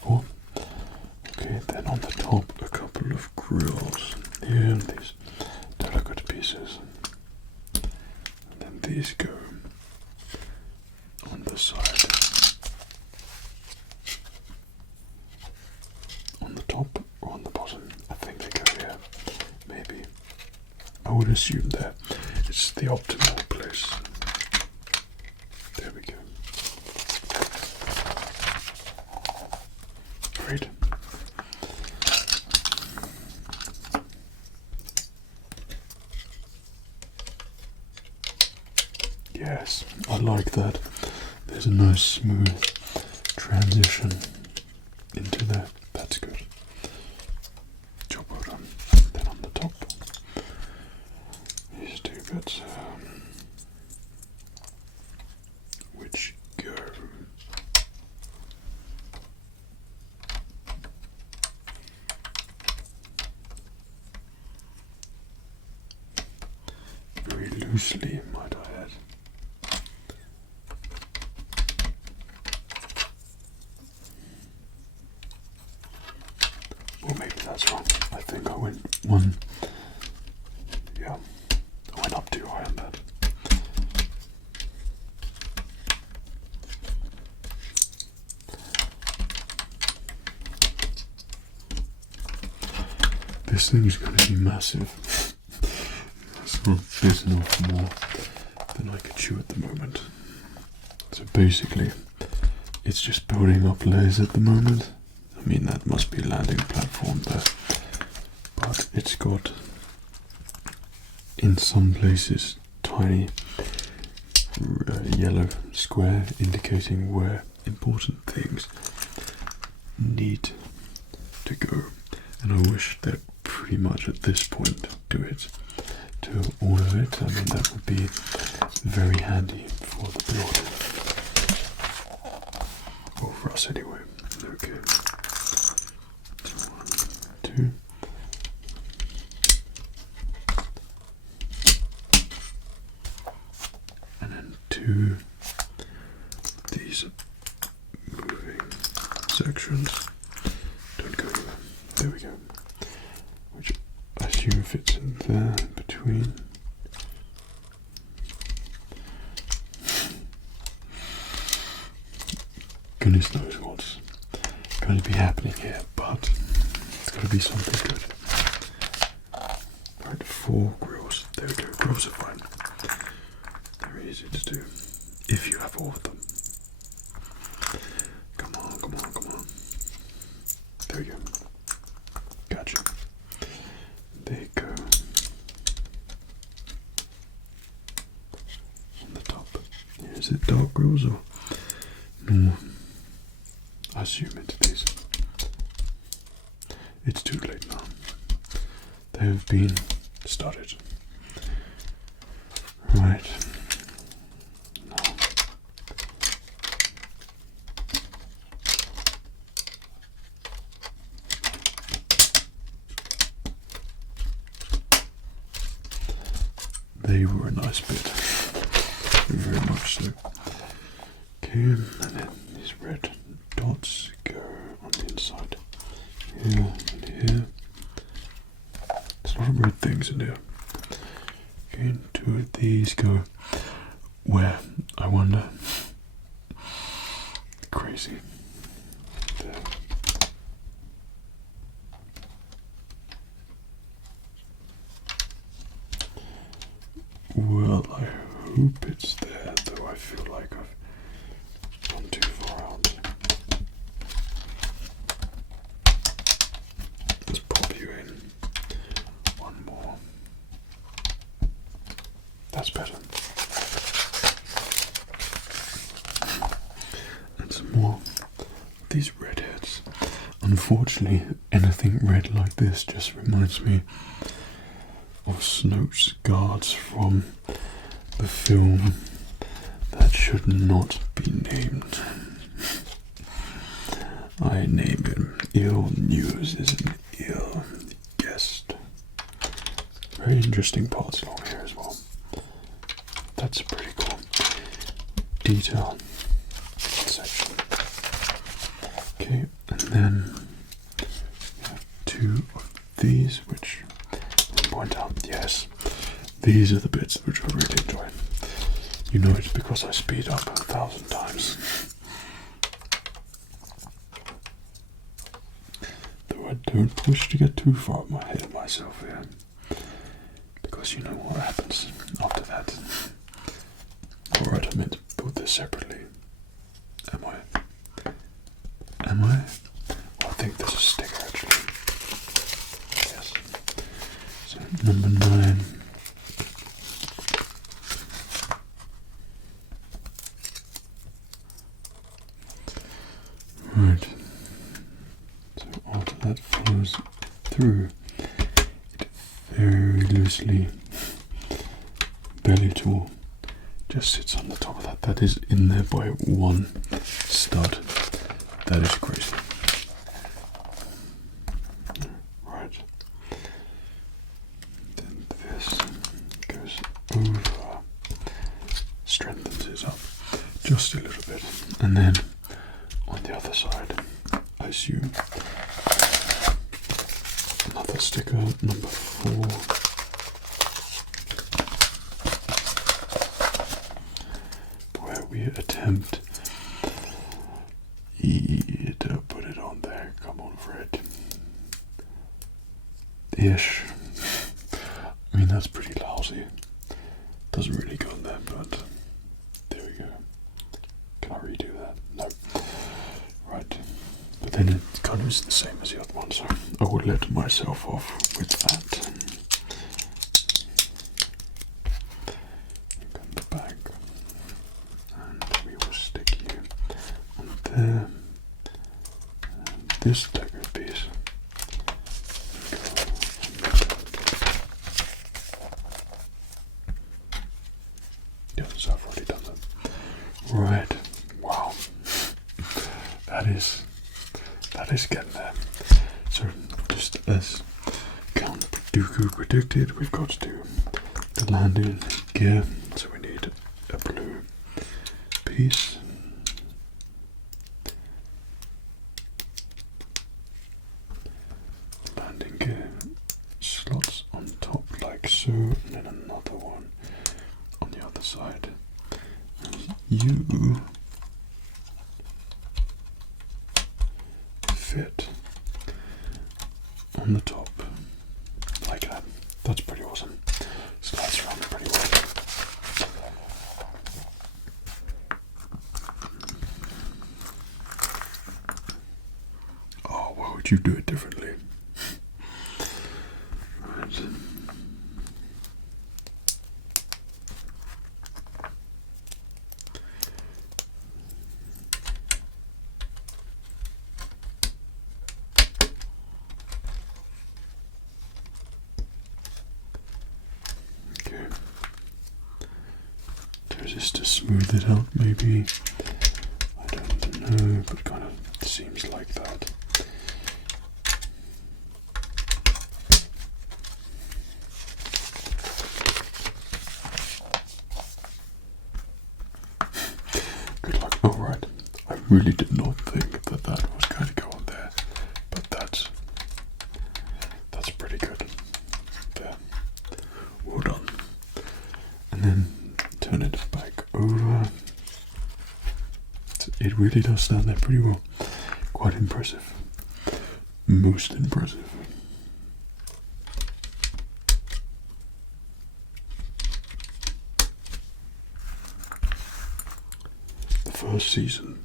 4. Okay, then on the top a couple of grills. Here, these delicate pieces. And then these go on the side. On the top or on the bottom? I think they go here. Maybe. I would assume that it's the optimal place. There we go. Great. Yes, I like that. There's a nice smooth transition into there. That's good. Job well done. Then on the top, these two bits, which go very loosely, might I add. Well, maybe that's wrong. I think I went one. Yeah, I went up too high on that. This thing is going to be massive. It's not big enough more than I could chew at the moment. So basically, it's just building up layers at the moment. I mean, that must be a landing platform there, but it's got, in some places, tiny yellow square indicating where important things need to go. And I wish that pretty much at this point do it to all of it. I mean, that would be very handy for the build. Or for us anyway. Okay. 1, 2. to these moving sections. Don't go anywhere. There we go. Which I assume fits in there in between. Goodness knows what's going to be happening here, but it's going to be something good. Right, 4 grills. There we go. Grills are fine. They're easy to do if you have all of them. Come on, come on, come on. There we go. Gotcha. There you go. On the top. Is it dark grills or no? I assume it's these. It's too late now. They have been started. Right. Now. They were a nice bit. Very much so. Okay, and then these red dots go on the inside. Here and here. There's a lot of red things in here. Okay, 2 of these go where, I wonder. Crazy. There. Well, I hope it's there, though I feel like I've gone too far out. Let's pop you in. One more. That's better. And some more. These redheads. Unfortunately, anything red like this just reminds me of Snoke's guards from the film that should not be named. I name him Ill News is an ill guest. Very interesting parts along here as well. That's a pretty cool detail section. Okay, and then we have 2 of these, which I'll point out, yes, these are the bits which I really enjoy. You know it's because I speed up 1,000 times. Though I don't wish to get too far ahead of myself here, because you know what happens after that. Alright, I meant to build this separately. Am I? Am I? Oh, I think there's a sticker actually. Yes. So number 9. Right. So after that flows through, it very loosely, belly tool just sits on the top of that. That is in there by 1 stud. That is crazy. Right. Then this goes over, strengthens it up just a little bit, and then on the other side, I assume another sticker, number 4. Where we attempt to put it on there. Come on, Fred. Ish. I mean, that's pretty lousy. Doesn't really go in there, but there we go. Can I redo that? No. Right. But then it kind of is the same as the other one, so I will let myself off with that. Look at the back. And we will stick you on there. And this dagger piece. Yeah, so I've already done that. Right. Wow. That is getting there. So just as Count Dooku predicted, we've got to do the landing gear. So we need a blue piece. Landing gear slots on top like so, and then another one on the other side. And you fit on the top like that. That's pretty awesome. Slides around pretty well. Oh, why would you do it differently? Right. Okay. There's this to smooth it out, maybe. I don't know, but kind of seems like that. Good luck. All right. I really did not think that that was going to go on there, but that's pretty good. There. Well done. And then turn it back over. It really does stand there pretty well. Quite impressive. Most impressive. The first season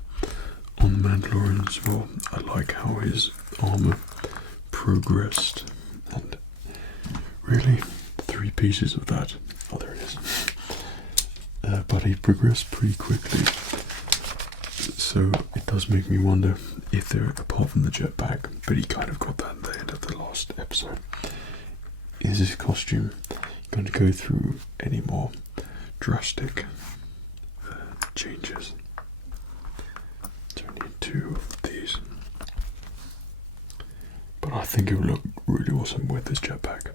on The Mandalorian as well, I like how his armor progressed, and really 3 pieces of that. Oh, there it is. But he progressed pretty quickly. So it does make me wonder if they're, apart from the jetpack, but he kind of got that at the end of the last episode, is his costume going to go through any more drastic changes? So I need 2 of these. But I think it would look really awesome with this jetpack.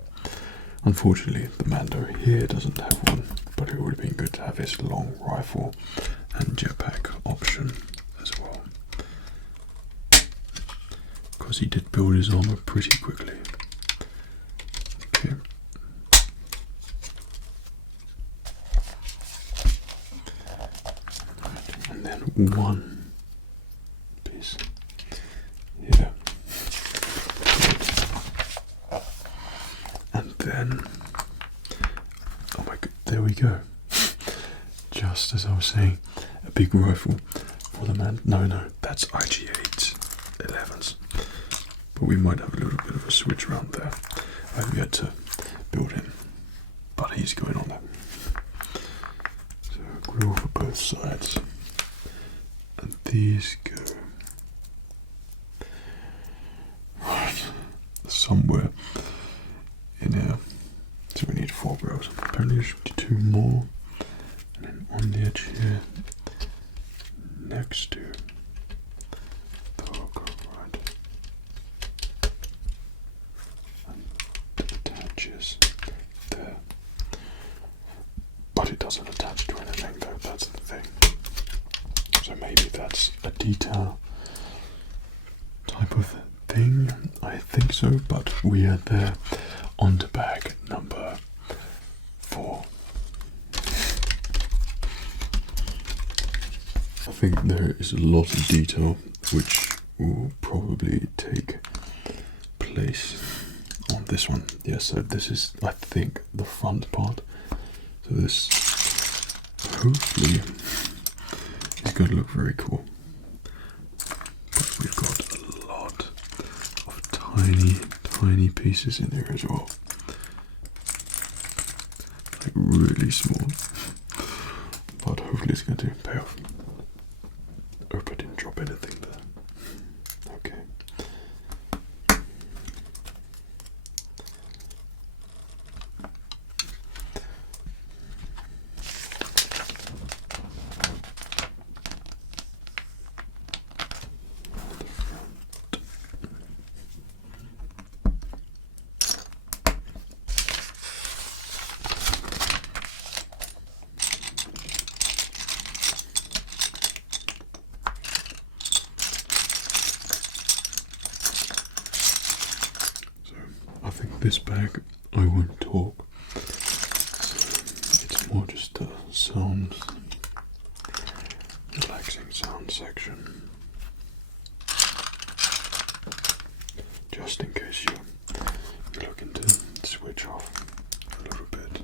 Unfortunately, the Mando here doesn't have one, but it would have been good to have his long rifle and jetpack option as well, because he did build his armor pretty quickly. Okay. And then 1 piece here. And then, oh my god, there we go. Just as I was saying, a big rifle for the man. No, that's IG8 11s. But we might have a little bit of a switch around there. I've yet to build him, but he's going on there. So grill for both sides, and these go right somewhere in here. So we need 4 grills. Apparently there should be 2 more. And then on the edge here, next to the hook, right, and it attaches there. But it doesn't attach to anything though, that's the thing. So maybe that's a detail type of thing, I think so, but we are there. On to bag number 4. I think there is a lot of detail which will probably take place on this one. Yeah, so this is, I think, the front part. So this hopefully is going to look very cool. But we've got a lot of tiny pieces in here as well. Like really small. But hopefully it's going to pay off. Hope I didn't drop anything there. Okay. this bag I won't talk. It's more just a sound, relaxing sound section. Just in case you're looking to switch off a little bit.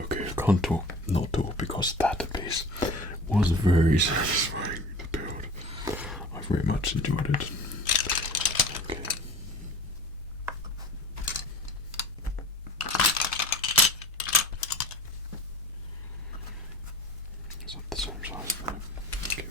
Okay, I can't not talk because that piece was very satisfying to build. I very much enjoyed it. Okay. Is that the same size? Okay.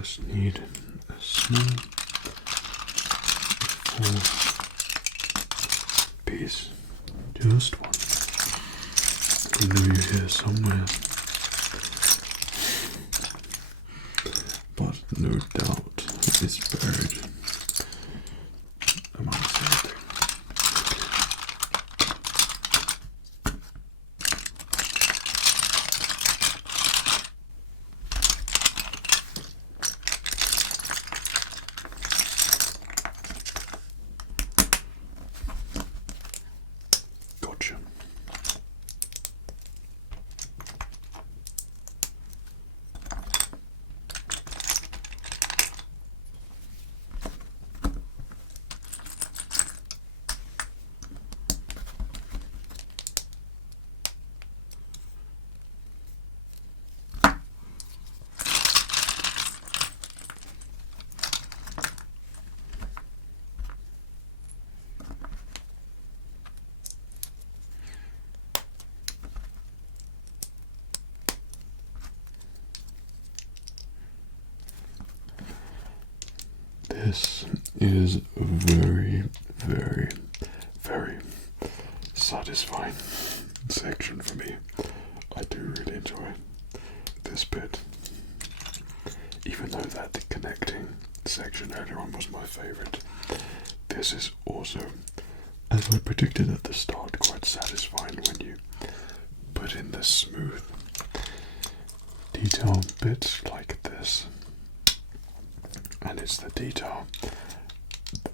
Just need a small piece, just one. I know you're here somewhere, but no doubt it's buried amongst everything. Gotcha. This is a very, very, very satisfying section for me. I do really enjoy this bit, even though that the connecting section earlier on was my favourite. This is also, as I predicted at the start, quite satisfying when you put in the smooth detail bits like this. And it's the detail,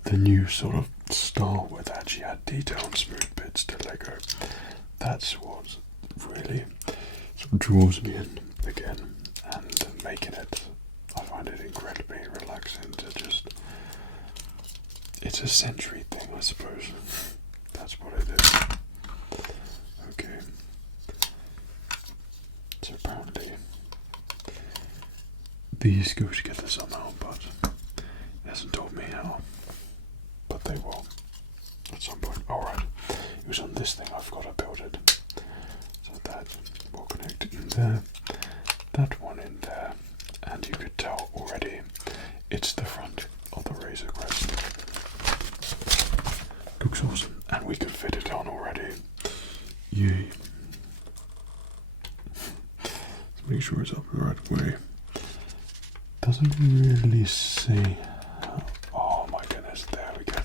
the new sort of style where they actually add detail and smooth bits to Lego. That's what really sort of draws me in again, and making it, I find it incredibly relaxing to just, it's a sensory thing, I suppose. That's what it is. Okay. So apparently these go together somehow, but it hasn't told me how. But they will at some point. Alright, it was on this thing, I've got to build it. So that will connect in there, that one in there, and you could tell already it's the front of the Razor Crest. Looks awesome, and we can fit it on already. Yay. Let's make sure it's up the right way. Doesn't really say. Oh my goodness, there we go.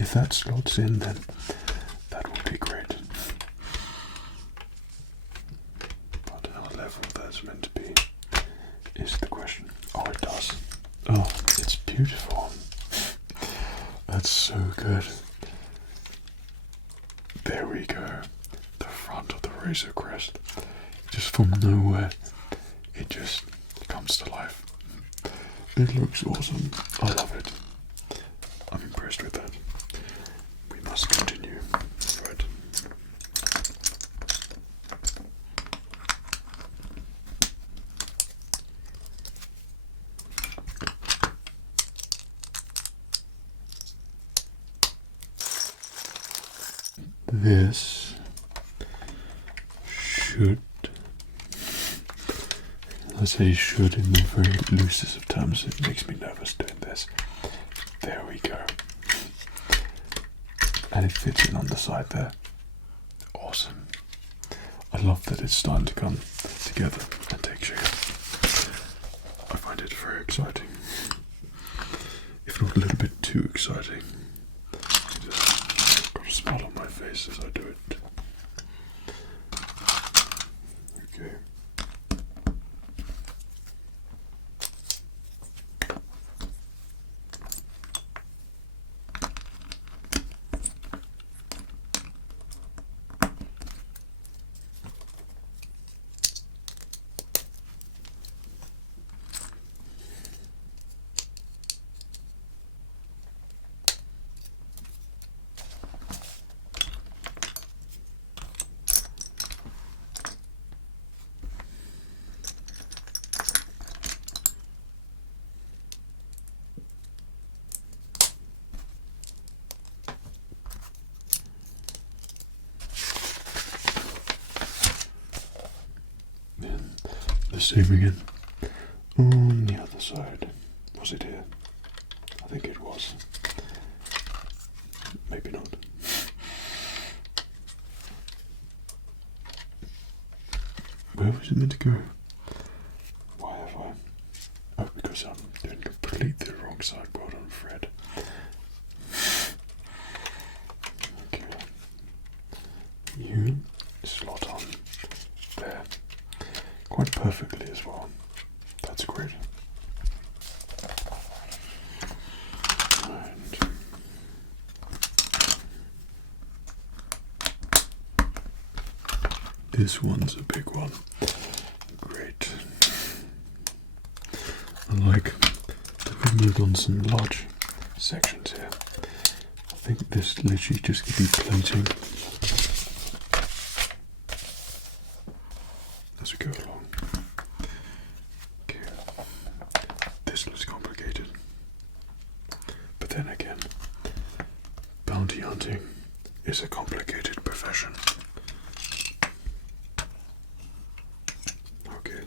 If that slots in, then that would be great. But how level that's meant to be is the question. Oh, it does. Oh, it's beautiful. That's so good. There we go. The front of the Razor Crest. Just from nowhere, it just comes to life. It looks awesome. I love it. I'm impressed with that. We must continue. Right. This should, I say should in the very loosest of terms, it makes me nervous doing this. There we go. And it fits in on the side there. Awesome. I love that it's starting to come together and take shape. I find it very exciting. If not a little bit too exciting. Just got a smile on my face as I do it. Okay. The same again on the other side. Was it here? I think it was. Maybe not. Where was it meant to go? Why have I? Oh, because I'm doing completely the wrong side. Well done, Fred. Okay. You slot on there. Quite perfectly as well. That's great. And this one's a big one. Great. I like that we've moved on some large sections here. I think this literally just could be plating as we go along. Okay. This looks complicated. But then again, bounty hunting is a complicated profession. Okay.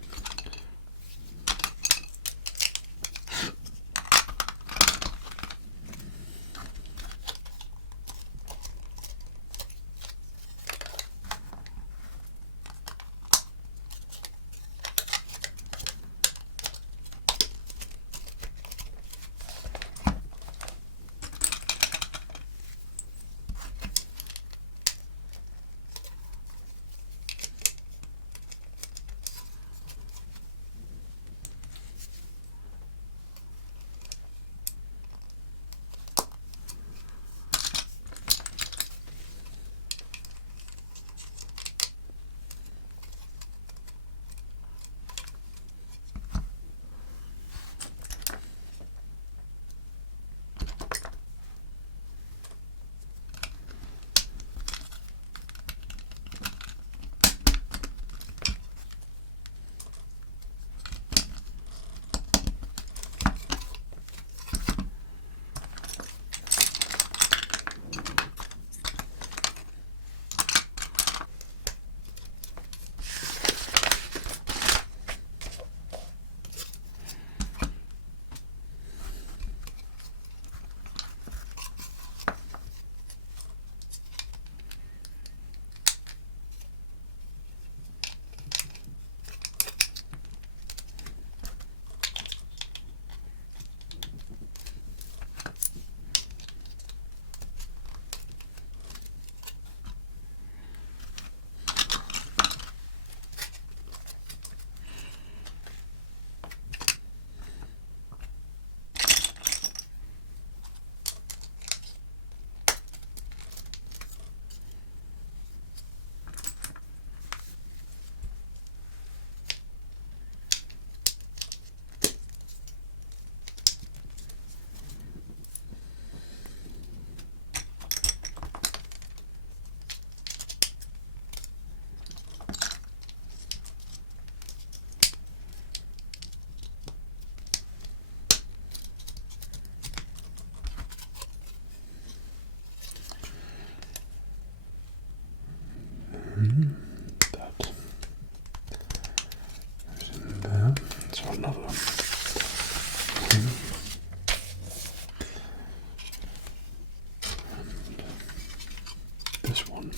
this one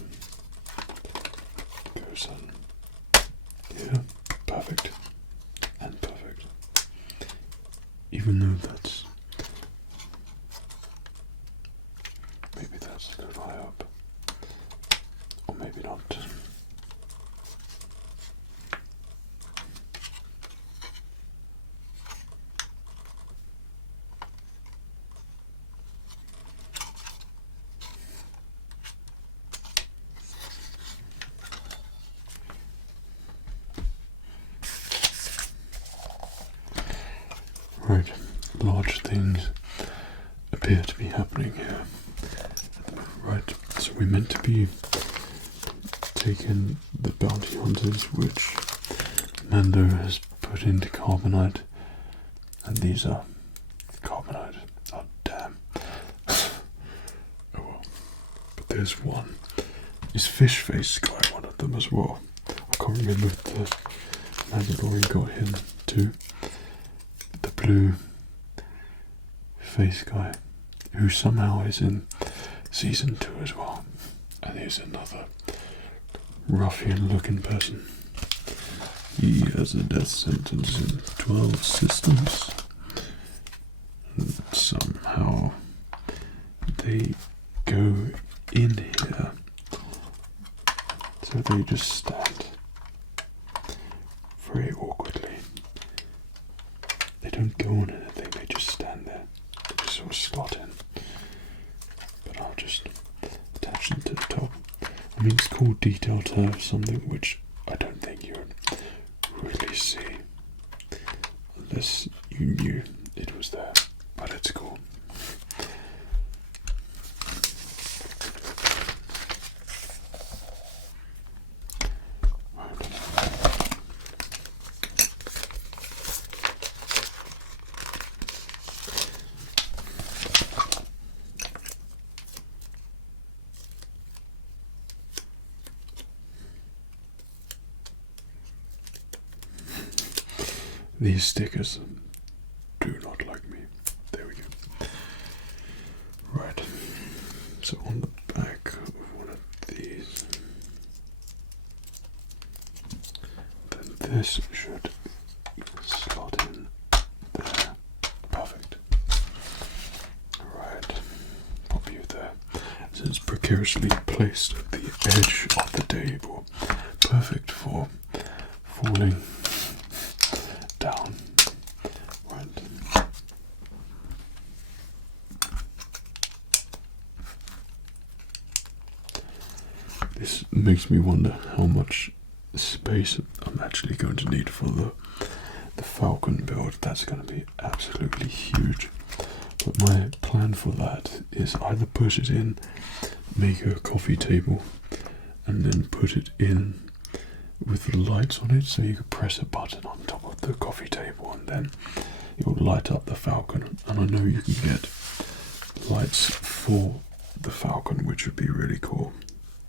goes on here, perfect, and perfect. Even though that's maybe that's a little high up, or maybe not. Right, large things appear to be happening here. Right, so we're meant to be taking the bounty hunters, which Mando has put into carbonite, and these are carbonite. Oh, damn. Oh well. But there's one. Is Fish Face Sky one of them as well? I can't remember if the Mandalorian got him too. The blue face guy, who somehow is in season 2 as well, and he's another ruffian-looking person. He has a death sentence in 12 systems, and somehow they go in here, so they just stand very awkwardly. They don't go on anything, they just stand there. They just sort of slot in. But I'll just attach them to the top. I mean, it's called detail to have something which I don't think you would really see unless you knew it was there. But it's cool. These stickers do not like me. There we go. Right. So on the back of one of these, then this should slot in there. Perfect. Right. Pop you there. So it's precariously placed at the edge of the table. Perfect for falling down. Right. This makes me wonder how much space I'm actually going to need for the Falcon build. That's going to be absolutely huge. But my plan for that is either put it in, make a coffee table, and then put it in with the lights on it, so you could press a button on top of the coffee table and then it will light up the Falcon. And I know you can get lights for the Falcon, which would be a really cool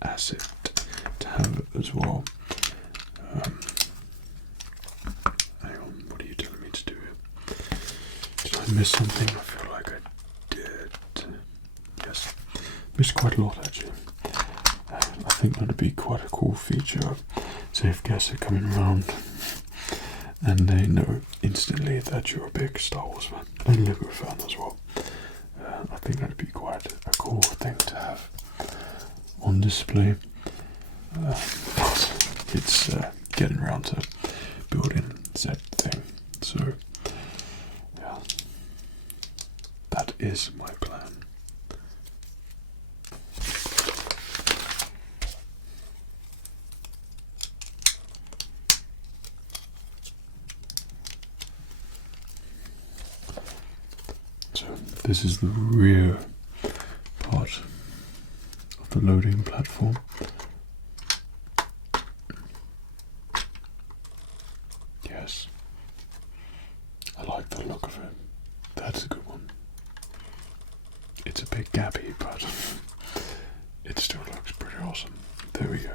asset to have as well. Hang on, what are you telling me to do here? Did I miss something? I feel like I did. Yes, missed quite a lot actually. I think that'd be quite a cool feature. So if guests are coming around and they know instantly that you're a big Star Wars fan and Lego fan as well, I think that'd be quite a cool thing to have on display. But it's getting around to building said thing. So yeah, that is my plan. This is the rear part of the loading platform. Yes, I like the look of it. That's a good one. It's a bit gappy, but it still looks pretty awesome. There we go.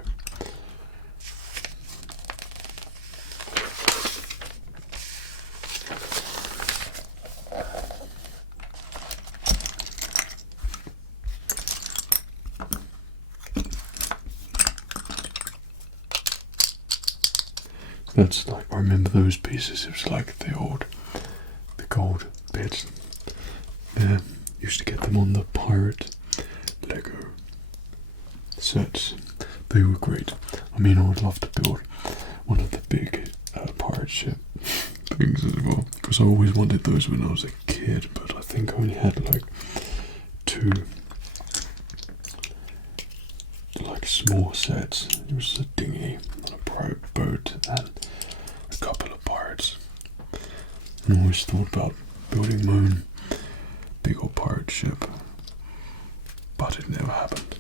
That's like, I remember those pieces. It was like the gold bits. Yeah, used to get them on the pirate Lego sets. They were great. I mean, I would love to build one of the big pirate ship things as well, because I always wanted those when I was a kid, but I think I only had like 2 like small sets. It was a dinghy and a pirate boat and a couple of pirates. And I always thought about building my own big old pirate ship, but it never happened.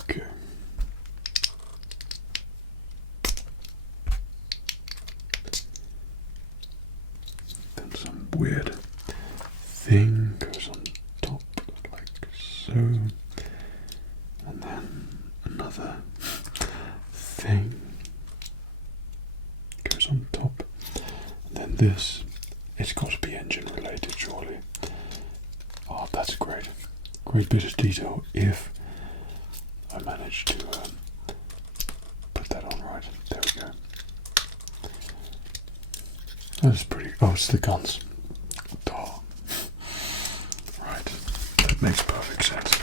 Okay. Then some weird thing goes on top like so, and then another thing goes on top, and then this. It's got to be engine related, surely. Oh, that's great. Great bit of detail if I manage to put that on right. There we go. That's pretty. Oh, it's the guns. Oh. Right. That makes perfect sense.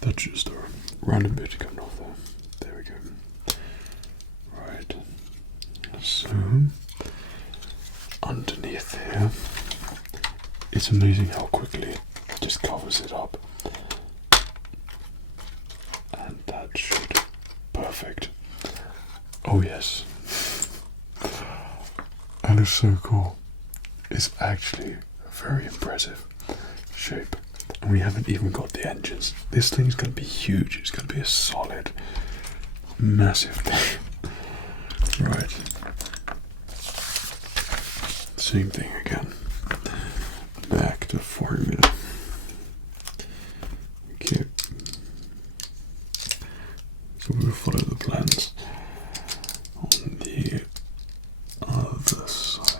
That's just a random bit coming off there. There we go. Right. So, underneath here, it's amazing how quickly it just covers it up. And that should. Perfect. Oh, yes. And it's so cool. It's actually a very impressive shape. And we haven't even got the engines. This thing's going to be huge. It's going to be a solid, massive thing. Right. Same thing again. Back to formula. Okay. So we'll follow the plans on the other side.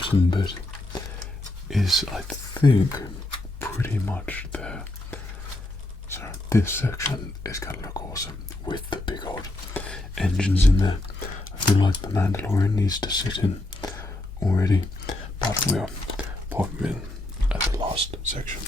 bottom bit is, I think, pretty much there. So this section is going to look awesome with the big old engines in there. I feel like the Mandalorian needs to sit in already, but we'll pop him in at the last section.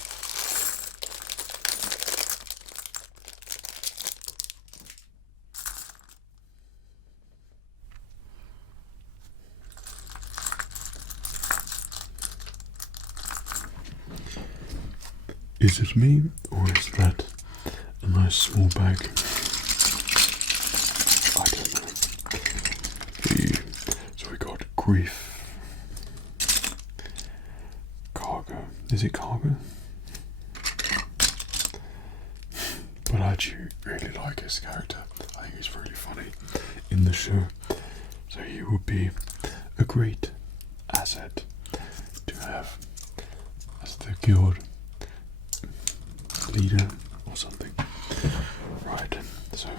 Is it me, or is that a nice small bag? I don't know. So we got grief, cargo. Is it cargo? But I actually really like his character. I think he's really funny in the show. So he would be a great asset to have as the guild leader or something. Right, so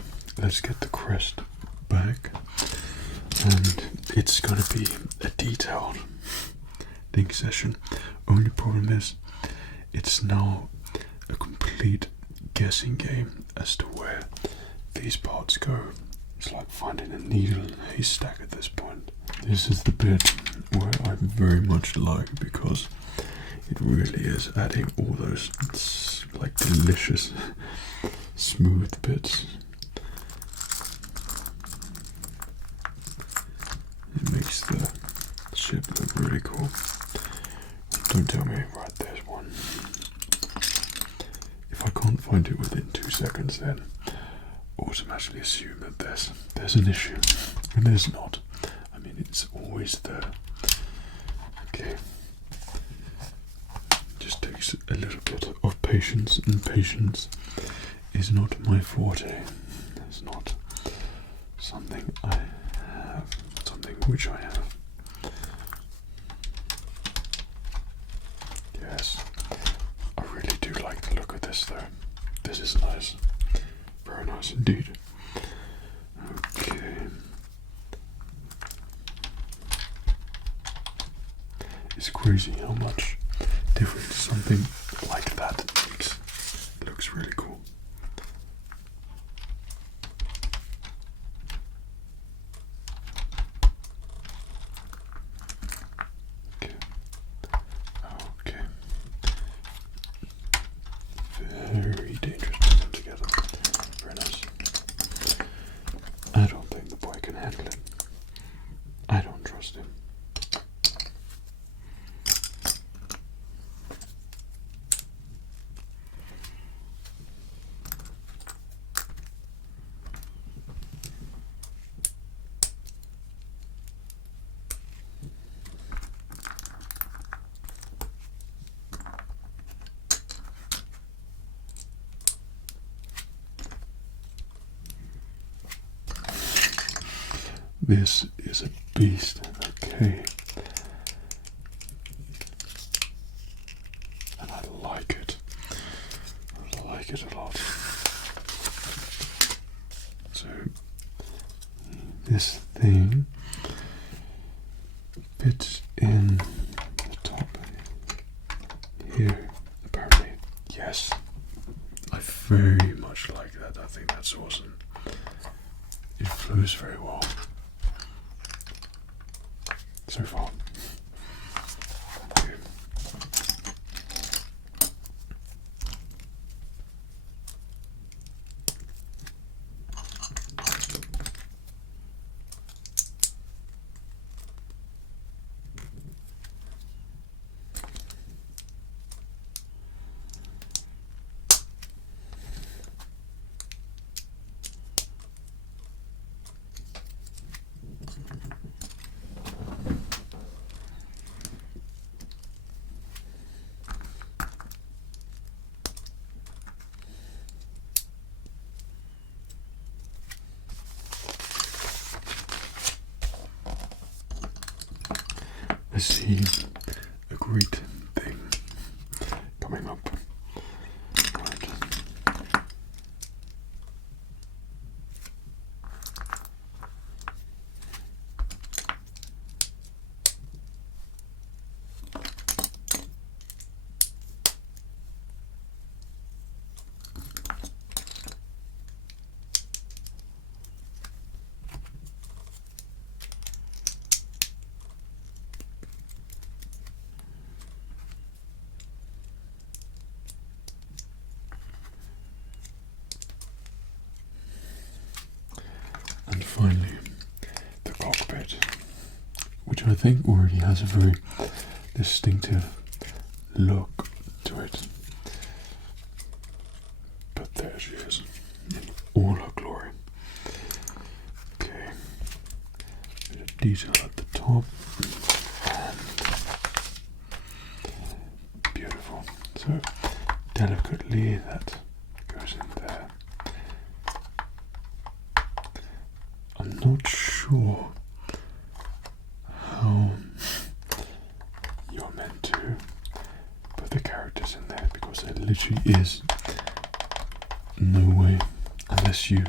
let's get the crest back, and it's gonna be a detailed thing session. Only problem is it's now a complete guessing game as to where these parts go. It's like finding a needle in a haystack at this point. This is the bit where I very much like, because it really is adding all those like delicious smooth bits. It makes the ship look really cool. Don't tell me, right, there's one. If I can't find it within 2 seconds, then automatically assume that there's an issue, and there's not. I mean, it's always there. Okay. Just takes a little bit of patience, and patience is not my forte. It's not something I have, something which I have. Yes, I really do like the look of this though. This is nice. Very nice indeed. Okay. It's crazy how much difference something like that makes. It looks really cool. Okay. Okay. Very dangerous to put together. Very nice. I don't think the boy can handle it. I don't trust him. This is a beast, okay. And I like it. I like it a lot. So, this thing fits in the top here, apparently. Yes. I very much like that. I think that's awesome. It flows very well. So far. Okay. I see a great thing coming up. Right. finally, the cockpit, which I think already has a very distinctive look to it. But there she is, in all her glory. Okay, bit of detail at the top, and beautiful. So delicately that goes in there. I'm not sure how you're meant to put the characters in there, because there literally is no way unless you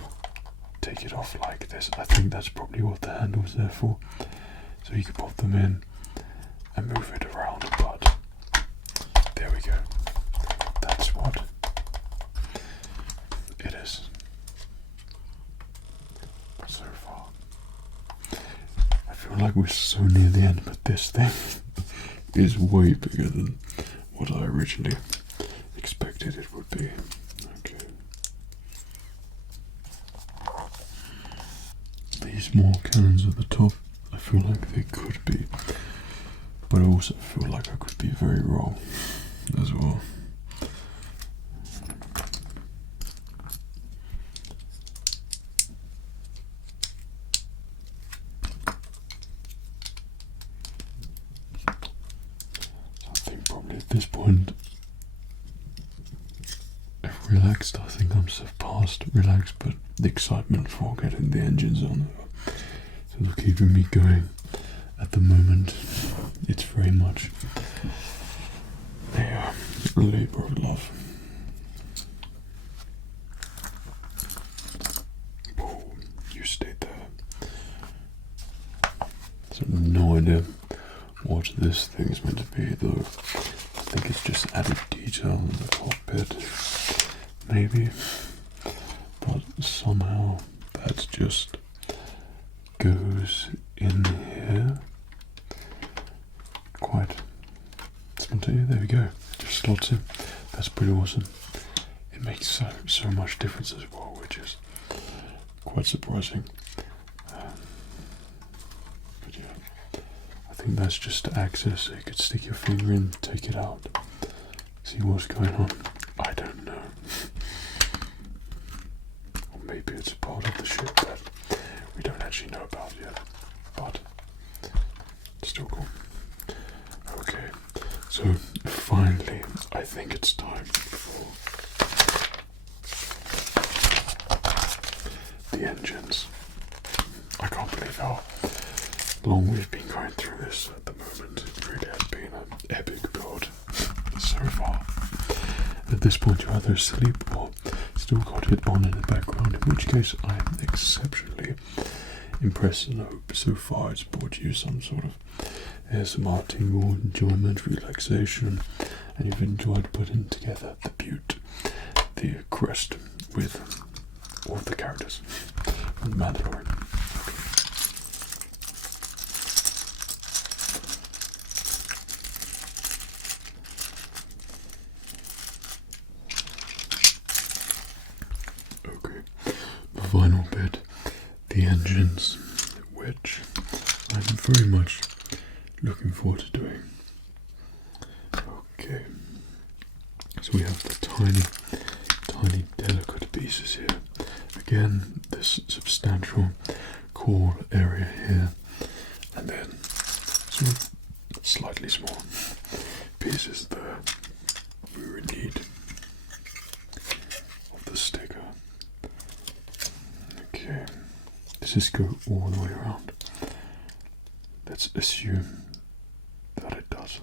take it off like this. I think that's probably what the handle's there for, so you can pop them in and move it around, but there we go. That's what it is so far. I feel like we're so near the end, but this thing is way bigger than what I originally expected it would be. Okay. These small cannons at the top, I feel like they could be, but I also feel like I could be very wrong as well. At this point, if relaxed, I think I'm so past relaxed, but the excitement for getting the engines on, so they're keeping me going at the moment. It's very much a labour of love. Whoa, you stayed there. So no idea what this thing is meant to be, though. I think it's just added detail in the cockpit, maybe, but somehow that just goes in here quite spontaneous. There we go, just slots in. That's pretty awesome. It makes so much difference as well, which is quite surprising. But yeah, I think that's just to access, so you could stick your finger in, take it out, see what's going on. I don't know. Or maybe it's a part of the ship that we don't actually know about yet, but still cool. Okay, so finally, I think it's time for the engines. I can't believe how long we've been going through this at the moment. It really has been an epic build so far. At this point, you're either asleep or still got it on in the background, in which case I am exceptionally impressed and hope so far it's brought you some sort of ASMR tingle, enjoyment, relaxation, and you've enjoyed putting together the Butte, the Crest, with all of the characters from The Mandalorian. Okay, the final bit, the engines, which I'm very much looking forward to doing. Okay, so we have the tiny delicate pieces here. Again, this substantial core area here, and then sort of slightly small pieces there. We would need of the sticker. Okay, does this go all the way around? Let's assume that it does.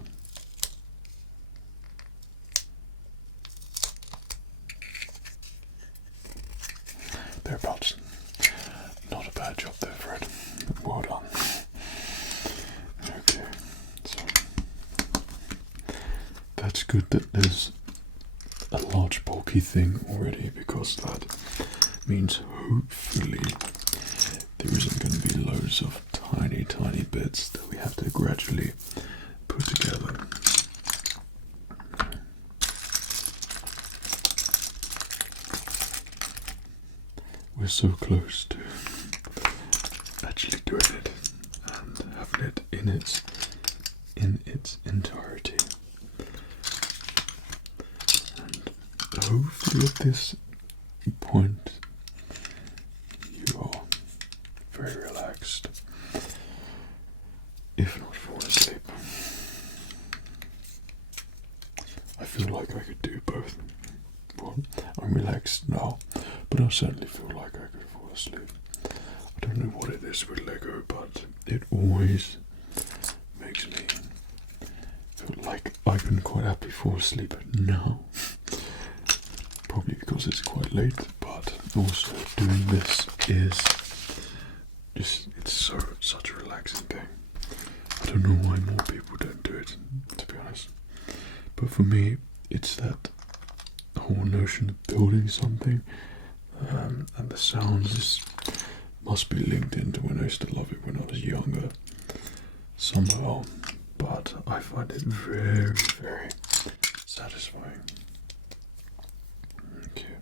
Thereabouts. Not a bad job there, Fred. Well done. Okay, so that's good that there's a large bulky thing already, because that means hopefully there isn't going to be loads of tiny bits that we have to gradually put together. We're so close to doing it and having it in its entirety. And hopefully at this point you are very relaxed, if not falling asleep. I feel like I could do both. Well, I'm relaxed now, but I certainly feel like I could fall asleep. I don't know what it is with Lego, but it always makes me feel like I can quite happily fall asleep now. Probably because it's quite late, but also doing this is just, it's such a relaxing thing. I don't know why more people don't do it, to be honest. But for me, it's that whole notion of building something, and the sounds must be linked into when I used to love it when I was younger, somehow. But I find it very, very satisfying. Okay,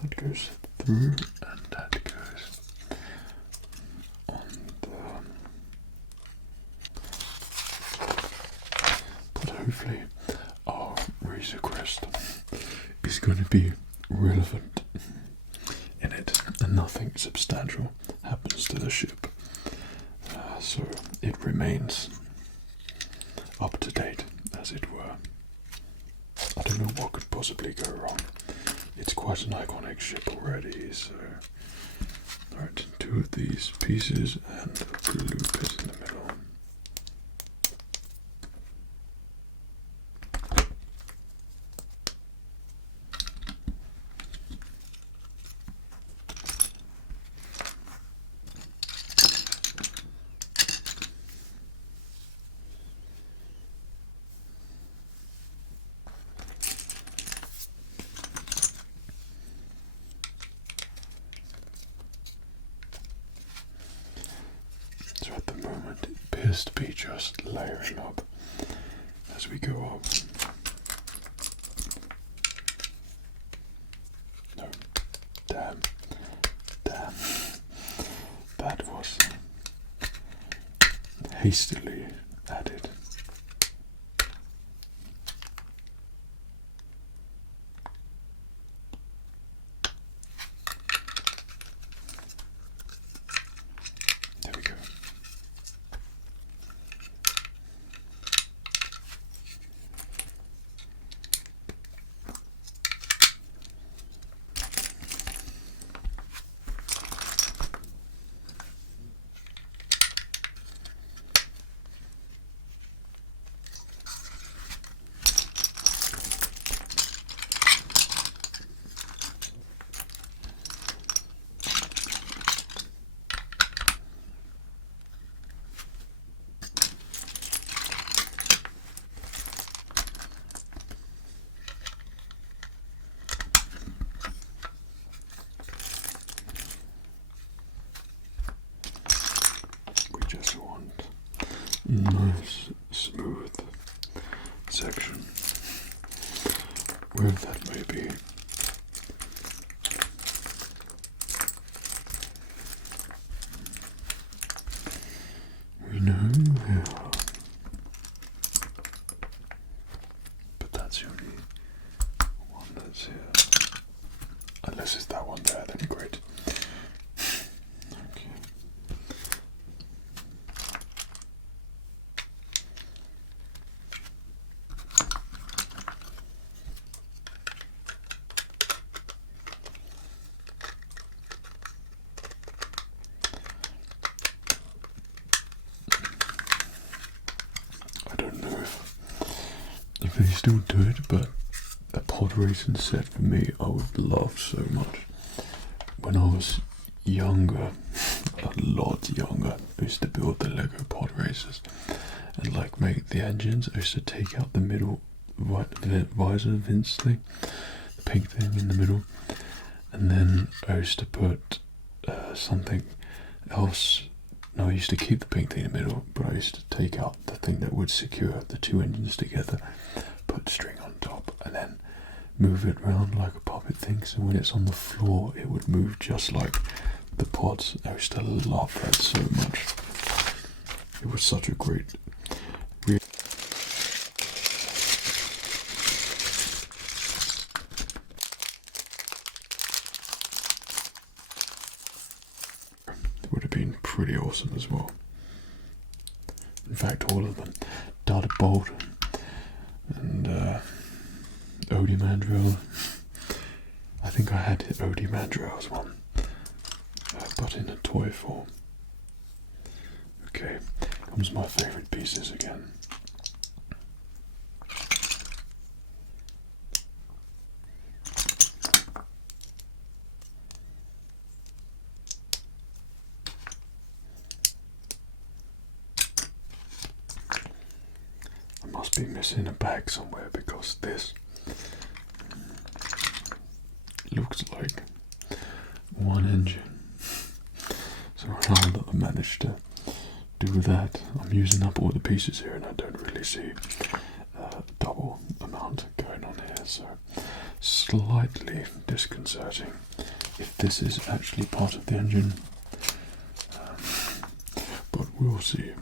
that goes through, and that goes on the. But hopefully, our Razor Crest is going to be relevant in it, and nothing substantial happens to the ship, so it remains up to date, as it were. I don't know what could possibly go wrong. It's quite an iconic ship already, so. Alright, 2 of these pieces and a blue bit in the middle. So at the moment it appears to be just layering up as we go up. No, damn, that was hastily added. There we go. Just want a nice smooth section, wherever that may be. We know how, but that's the only one that's here. Unless it's that one there, then great. Okay. I don't know if they still do it, but a pod racing set for me I would love so much. When I was younger, a lot younger, I used to build the Lego pod racers and like make the engines. I used to take out the middle visor vents thing, the pink thing in the middle, and then I used to put something else. No, I used to keep the pink thing in the middle, but I used to take out the thing that would secure the 2 engines together, put string on top, and then move it around like a puppet thing, so when it's on the floor it would move just like the pods. I used to love that so much. It was such a great. It would have been pretty awesome as well. In fact, all of them. Darted Bolt and Odie Mandrill. I think I had Odie Mandrill's one, but in a toy form. Okay, comes my favourite pieces again. I must be missing a bag somewhere because this looks like one engine. So now that I managed to do that, I'm using up all the pieces here and I don't really see a double amount going on here, so slightly disconcerting if this is actually part of the engine, but we'll see.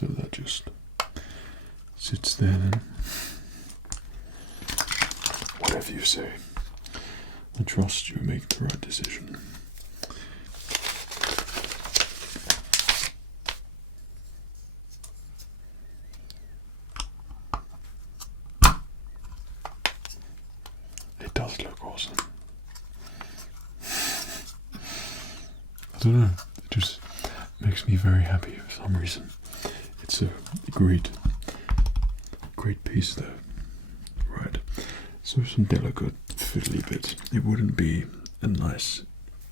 So that just sits there then. Whatever you say, I trust you make the right decision. It does look awesome. I don't know, it just makes me very happy for some reason. It's a great piece though. Right, so some delicate fiddly bits. It wouldn't be a nice,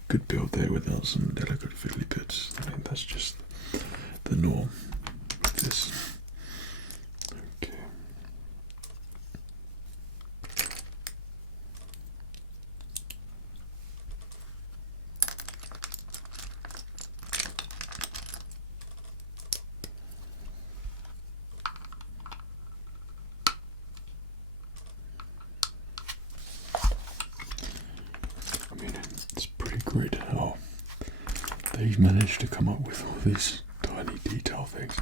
good build there without some delicate fiddly bits. I think that's just the norm with this. Okay. It's pretty great how they've managed to come up with all these tiny detail things.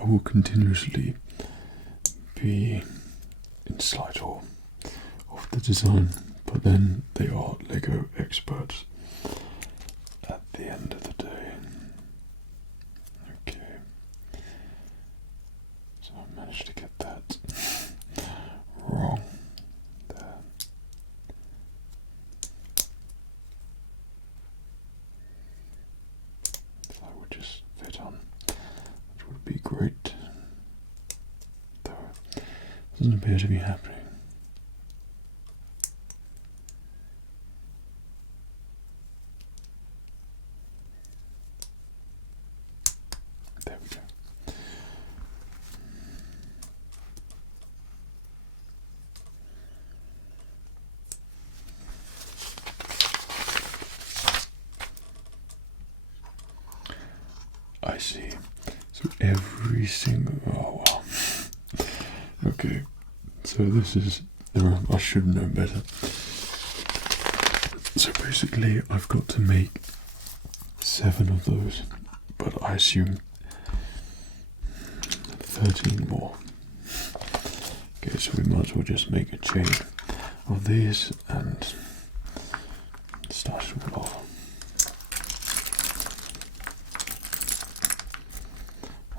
I will continuously be in slight awe of the design, but then they are Lego experts at the end of the day. Okay, so I managed to get that wrong there. That would just fit on, which would be great, though it doesn't appear to be happening. There we go. I see. So every single, oh wow. Okay, so this is, I should know better. So basically I've got to make 7 of those, but I assume 13 more. Okay, so we might as well just make a chain of these and start it all off.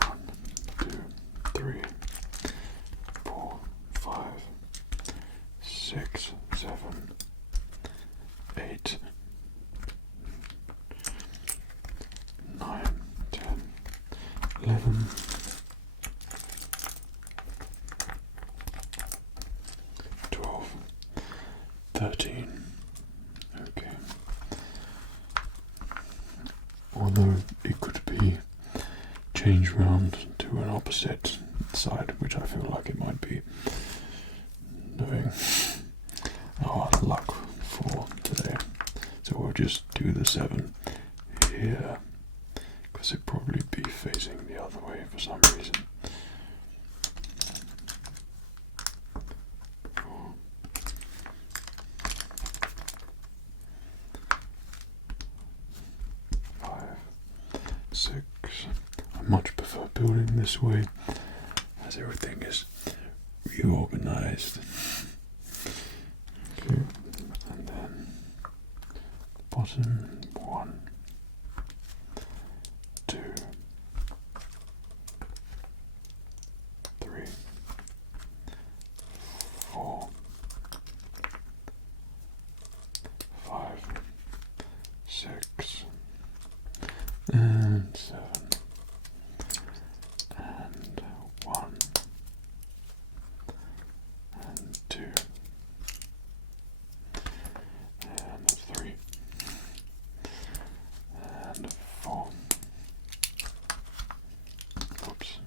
1, 2, 3, 4, 5, 6, 7, 8, 9, 10, 11, 12, 13. Okay. although it could be changed round to an opposite side, which I feel like it might be doing. Oh, luck for today. So we'll just do the 7 here, because it'd probably be facing the other way for some reason. 4, 5, 6. I much prefer building this way, as everything is reorganized. Okay, and then bottom 1, 2, 3, 4, 5, 6, and 7, and 1, and 2, and 3, and 4. Oops.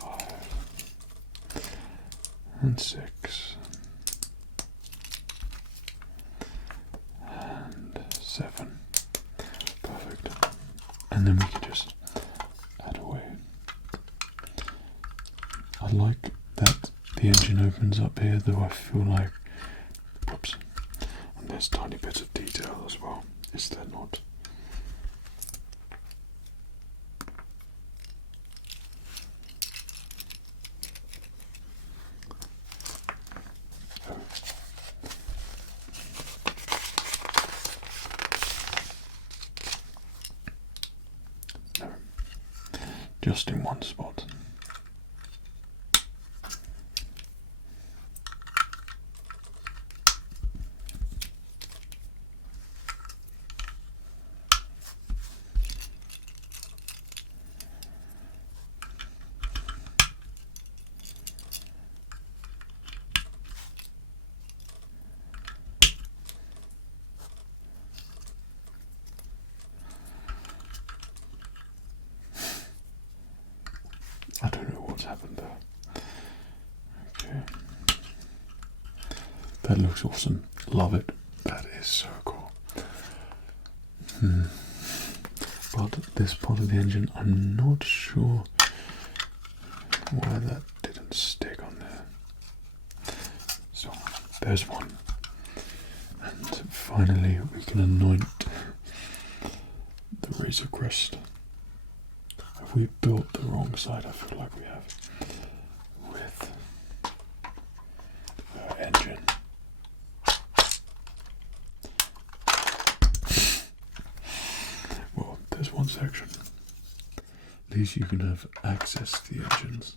5 and 6 and 7. Perfect. And then we can just add away. I like that the engine opens up here, though I feel like, oops, and there's tiny bits of detail as well, is there not? No, just in one spot. I don't know what's happened there. Okay. That looks awesome. Love it. That is so cool. But this part of the engine, I'm not sure why that didn't stick on there. So there's one. And finally we can anoint the Razor Crest. Have we built the wrong side? I feel like we have. With our engine. Well, there's one section. At least you can have access to the engines.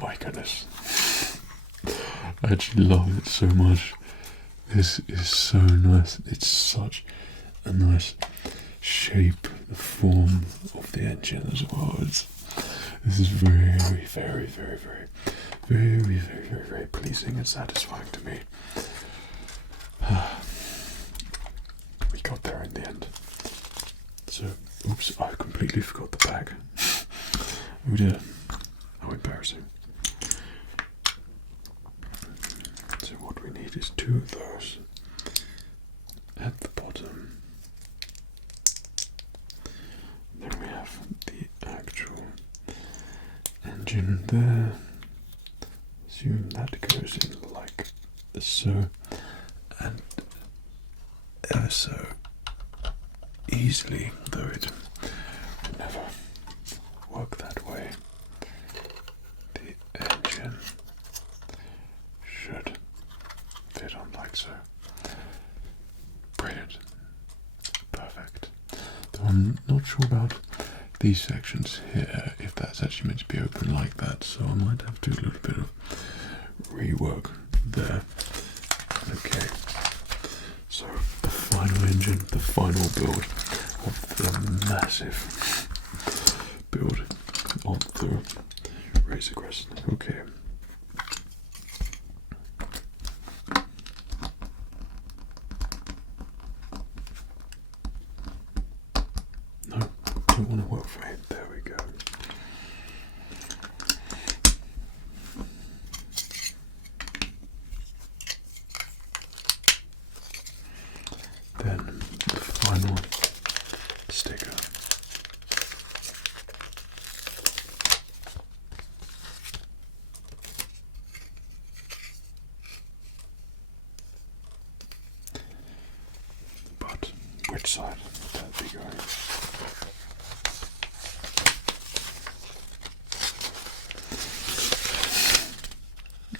My goodness. I actually love it so much. This is so nice. It's such a nice shape, the form of the engine as well. This is very, very, very, very, very, very, very, very pleasing and satisfying to me. We got there in the end. So, oops, I completely forgot the bag. Oh dear. How embarrassing. So what we need is 2 of those at the bottom. Then we have the actual engine there. Assume that goes in like so, and ever so easily, though it would never work that way. The engine should fit on like so. Brilliant. Perfect. Though I'm not sure about these sections here, if that's actually meant to be open like that, so I might have to do a little bit of rework there. Okay. So the final engine, the final build of the massive build on the Razor Crest. Okay. No, don't want to work for it. There we go. Then the final sticker. But which side would that be going?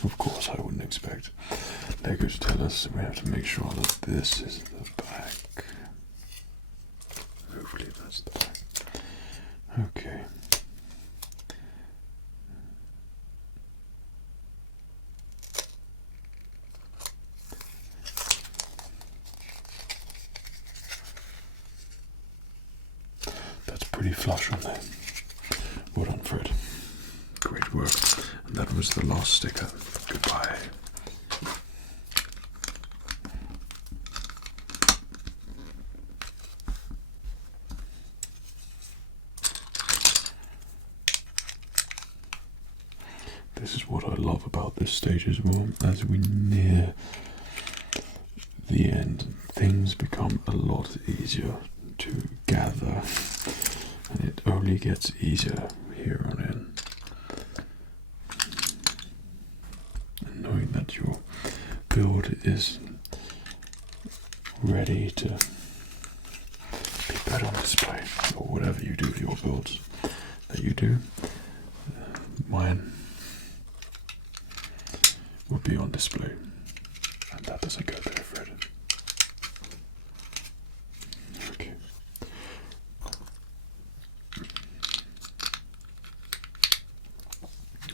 Of course, I wouldn't expect Lego to tell us we have to make sure that this is the back. Hopefully that's the back. Okay. That's pretty flush on there. Well done, Fred. Great work. And that was the last sticker. Goodbye. This is what I love about this stage as well. As we near the end, things become a lot easier to gather, and it only gets easier here on in. And knowing that your build is ready to be put on display, or whatever you do with your builds that you do. Mine will be on display, and that doesn't go there, Fred. Okay.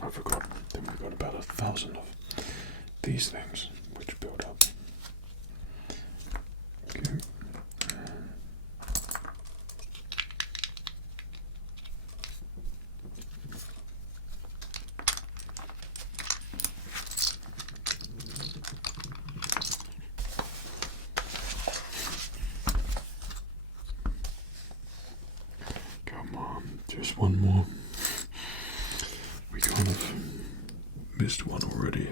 I forgot. Then we've got about 1,000 of these things which build up. Okay. Come on, just one more. We kind of missed one already.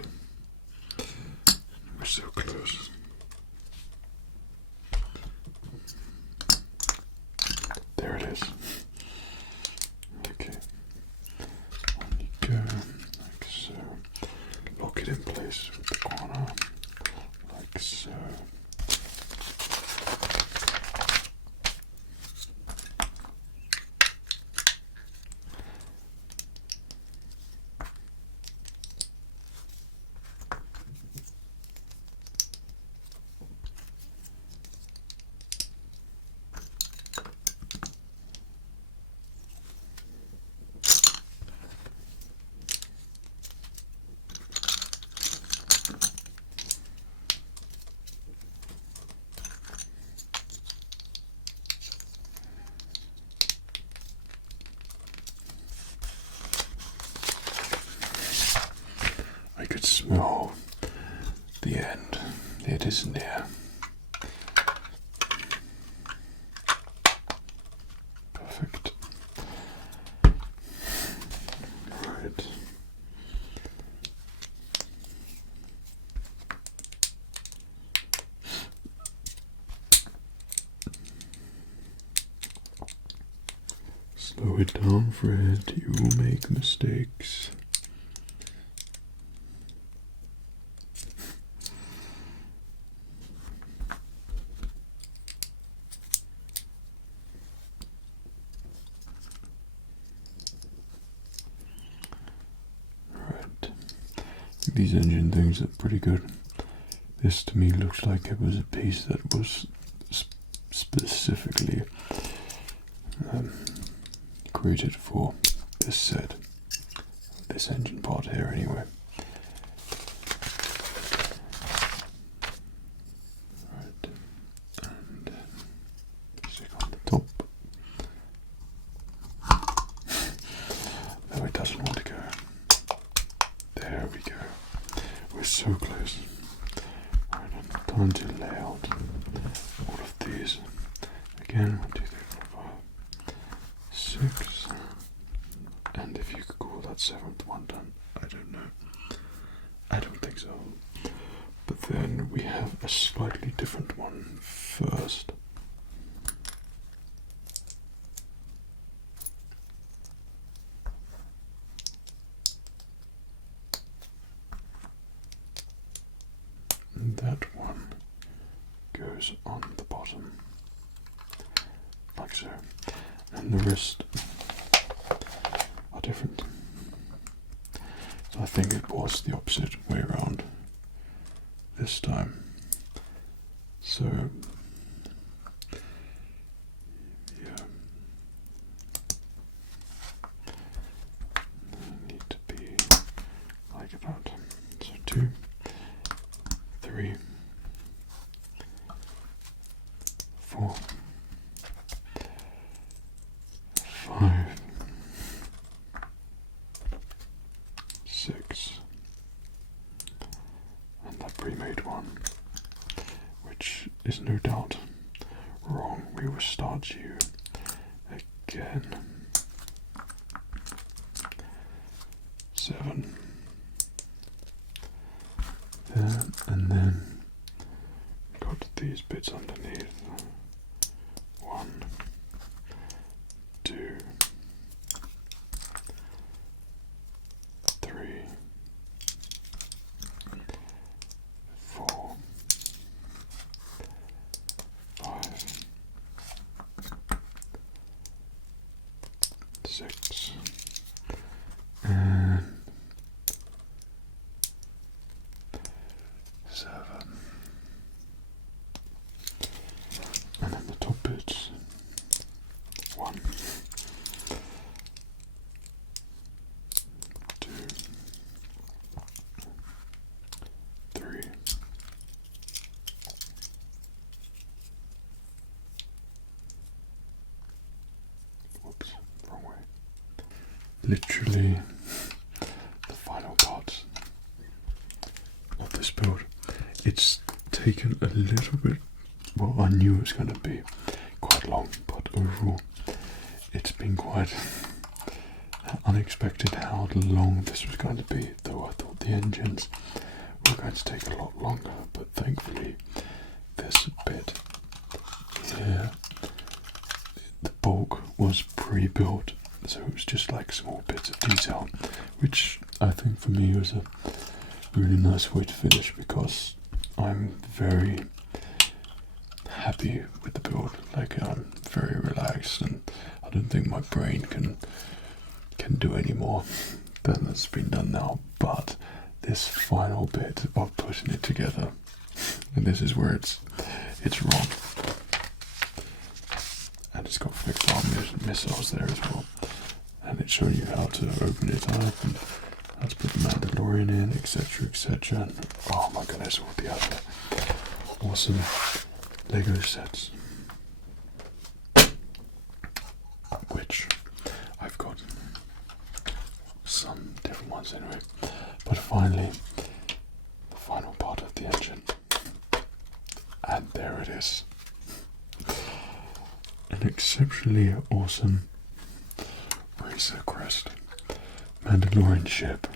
We're so close. There it is. Okay. On you go, like so. Lock it in place with the corner, like so. I could smell the end. It is near. Perfect. Right. Slow it down, Fred. You will make mistakes. These engine things are pretty good. This to me looks like it was a piece that was specifically created for this set, this engine part here anyway. Right, and stick on the top. again. 1, 2, 3, 4, 5, 6. And if you could call that 7th one done, I don't know. I don't think so. But then we have a slightly different one first. And that one goes on the bottom, like so. And the rest are different. So I think it was the opposite way around this time. So yeah, they need to be like that. So 2, 3, 4, 5, 6, and that pre-made one, which is no doubt wrong. We will start you again. 7. There, and then got these bits underneath. 1, 2, 3, 4, 5, 6, and 7. And then the top bits. 1, 2, 3, 'wrong way. Literally the final part of this build. It's taken a little bit, well, I knew it was going to be quite long, but overall it's been quite unexpected how long this was going to be, though I thought the engines were going to take a lot longer, but thankfully this bit here, the bulk was pre-built, so it was just like small bits of detail, which I think for me was a really nice way to finish, because I'm very happy with the build. Like, I'm very relaxed, and I don't think my brain can do any more than has been done now. But this final bit of putting it together, and this is where it's wrong. And it's got fixed arm missiles there as well, and it's showing you how to open it up and how to put the Mandalorian in, etc, etc. And oh my goodness, all the other awesome Lego sets, which I've got some different ones anyway. But finally, the final part of the engine, and there it is. An exceptionally awesome Racer Crest Mandalorian ship.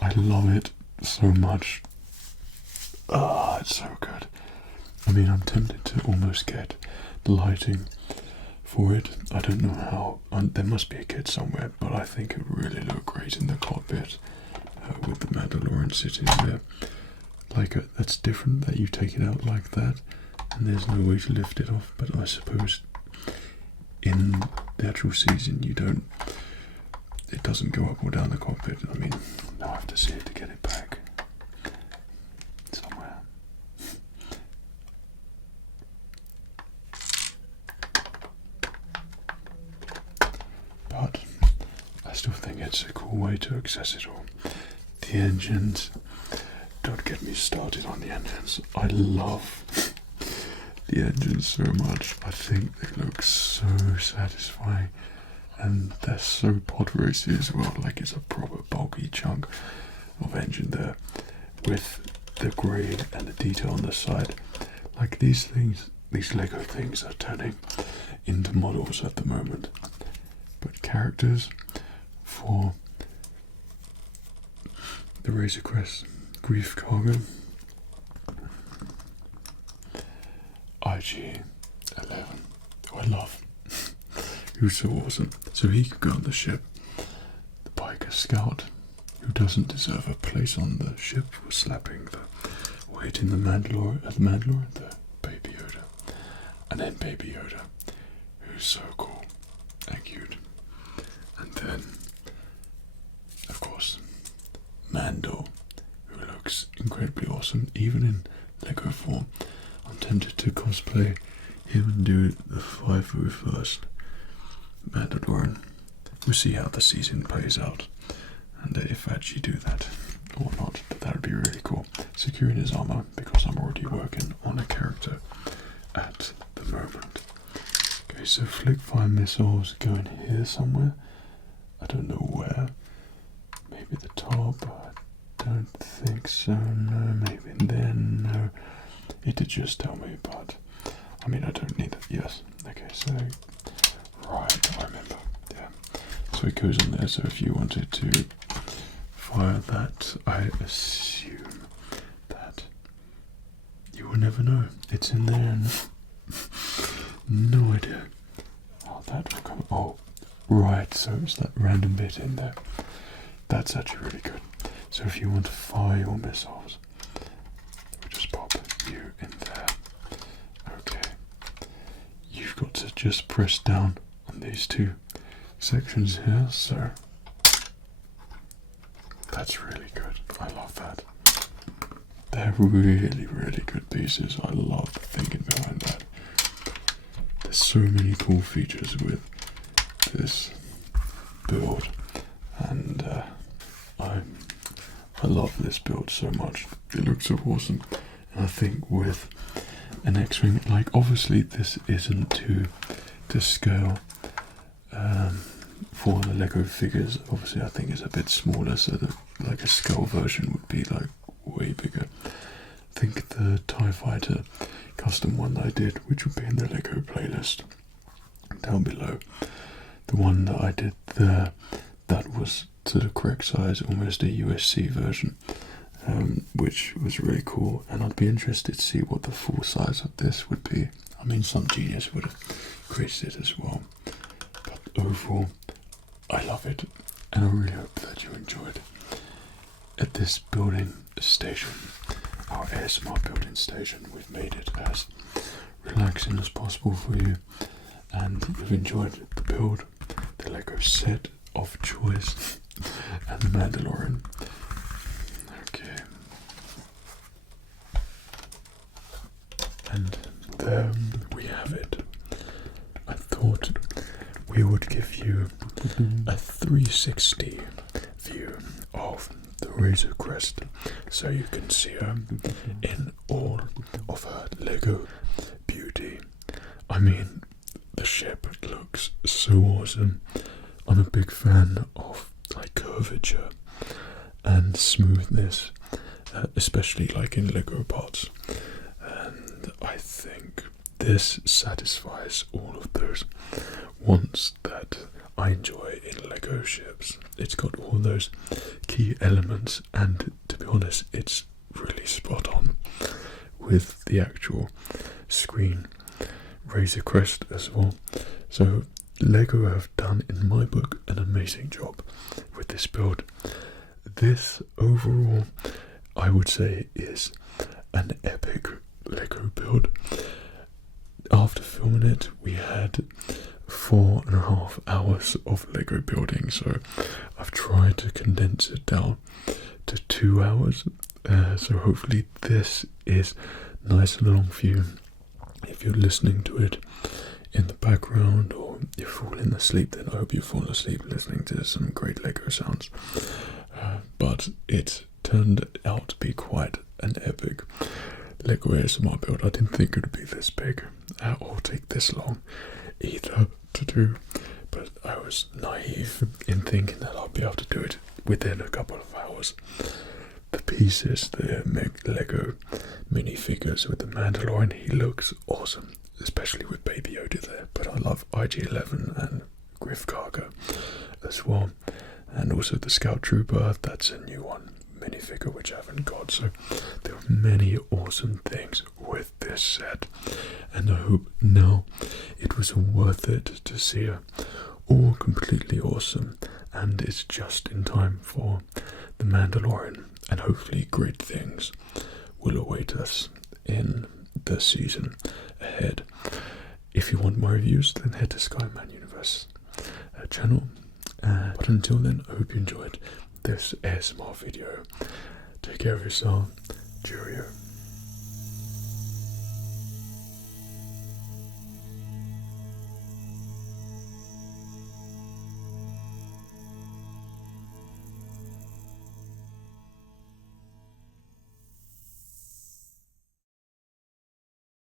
I love it so much. Ah, it's so good. I mean, I'm tempted to almost get the lighting for it. I don't know how. There must be a kit somewhere, but I think it would really look great in the cockpit with the Mandalorian sitting there. Like, that's different that you take it out like that, and there's no way to lift it off. But I suppose in the actual season, it doesn't go up or down the cockpit. I mean, now I have to see it to get it back somewhere. But I still think it's a cool way to access it all. The engines, don't get me started on the engines. I love the engines so much. I think they look so satisfying, and they're so pod racy as well. Like, it's a proper bulky chunk of engine there, with the grey and the detail on the side. Like, these things these Lego things are turning into models at the moment. But characters for the Razor Crest Grief Cargo IG-11, who I love. Who's so awesome. So he could go on the ship. The biker scout, who doesn't deserve a place on the ship for slapping the weight in the Mandalore, the Baby Yoda. And then Baby Yoda, who's so cool and cute. And then, of course, Mando, who looks incredibly awesome, even in Lego form. I'm tempted to cosplay him and do the first Mandalorian. We'll see how the season plays out, and if I actually do that or not, but that would be really cool. Securing his armor, because I'm already working on a character at the moment. Okay, so flick fire missiles going here somewhere. I don't know where. Maybe the top. I don't think so. No, maybe then. No, it did just tell me, but I mean, I don't need that. Yes. Okay, so right, I remember. Yeah. So it goes on there. So if you wanted to fire that, I assume that you will never know. It's in there. And no idea how that will come. Oh, right. So it's that random bit in there. That's actually really good. So if you want to fire your missiles, we'll just pop you in there. Okay. You've got to just press down on these two sections here. So that's really good. I love that. They're really, really good pieces. I love the thinking behind that. There's so many cool features with this build, and I love this build so much. It looks so awesome. And I think with an X-Wing, like obviously this isn't to scale for the Lego figures. Obviously I think it's a bit smaller, so that like a scale version would be like way bigger. I think the TIE Fighter custom one that I did, which would be in the Lego playlist down below, the one that I did there, that was to the correct size, almost a USC version, which was really cool, and I'd be interested to see what the full size of this would be. I mean, some genius would have created it as well, but overall I love it, and I really hope that you enjoyed at this building station, our ASMR building station. We've made it as relaxing as possible for you, and you've enjoyed the build, the Lego set of choice, and the Mandalorian. Okay. And there we have it. I thought we would give you a 360 view of the Razor Crest, so you can see her in all of her Lego beauty. I mean, the ship looks so awesome. I'm a big fan of like curvature and smoothness, especially like in Lego parts, and I think this satisfies all of those wants that I enjoy in Lego ships. It's got all those key elements, and to be honest, it's really spot on with the actual screen Razor Crest as well. So Lego have done, in my book, an amazing job with this build. This overall, I would say, is an epic Lego build. After filming it, we had 4.5 hours of Lego building, so I've tried to condense it down to 2 hours. So hopefully this is nice and long for you. If you're listening to it in the background, or you're falling asleep, then I hope you've fallen asleep listening to some great Lego sounds. But it turned out to be quite an epic Lego ASMR build. I didn't think it would be this big or take this long either to do, but I was naive in thinking that I'll be able to do it within a couple of hours. the pieces, the Lego minifigures with the Mandalorian. He looks awesome, especially with Baby Yoda there. But I love IG-11 and Griff Karga as well, and also the Scout Trooper. That's a new one minifigure which I haven't got. So there are many awesome things with this set, and I hope now it was worth it to see her. All completely awesome, and it's just in time for the Mandalorian, and hopefully great things will await us in the season ahead. If you want more reviews, then head to SKYMANUNIVERSE channel. But until then, I hope you enjoyed this ASMR video. Take care of yourself. Cheerio.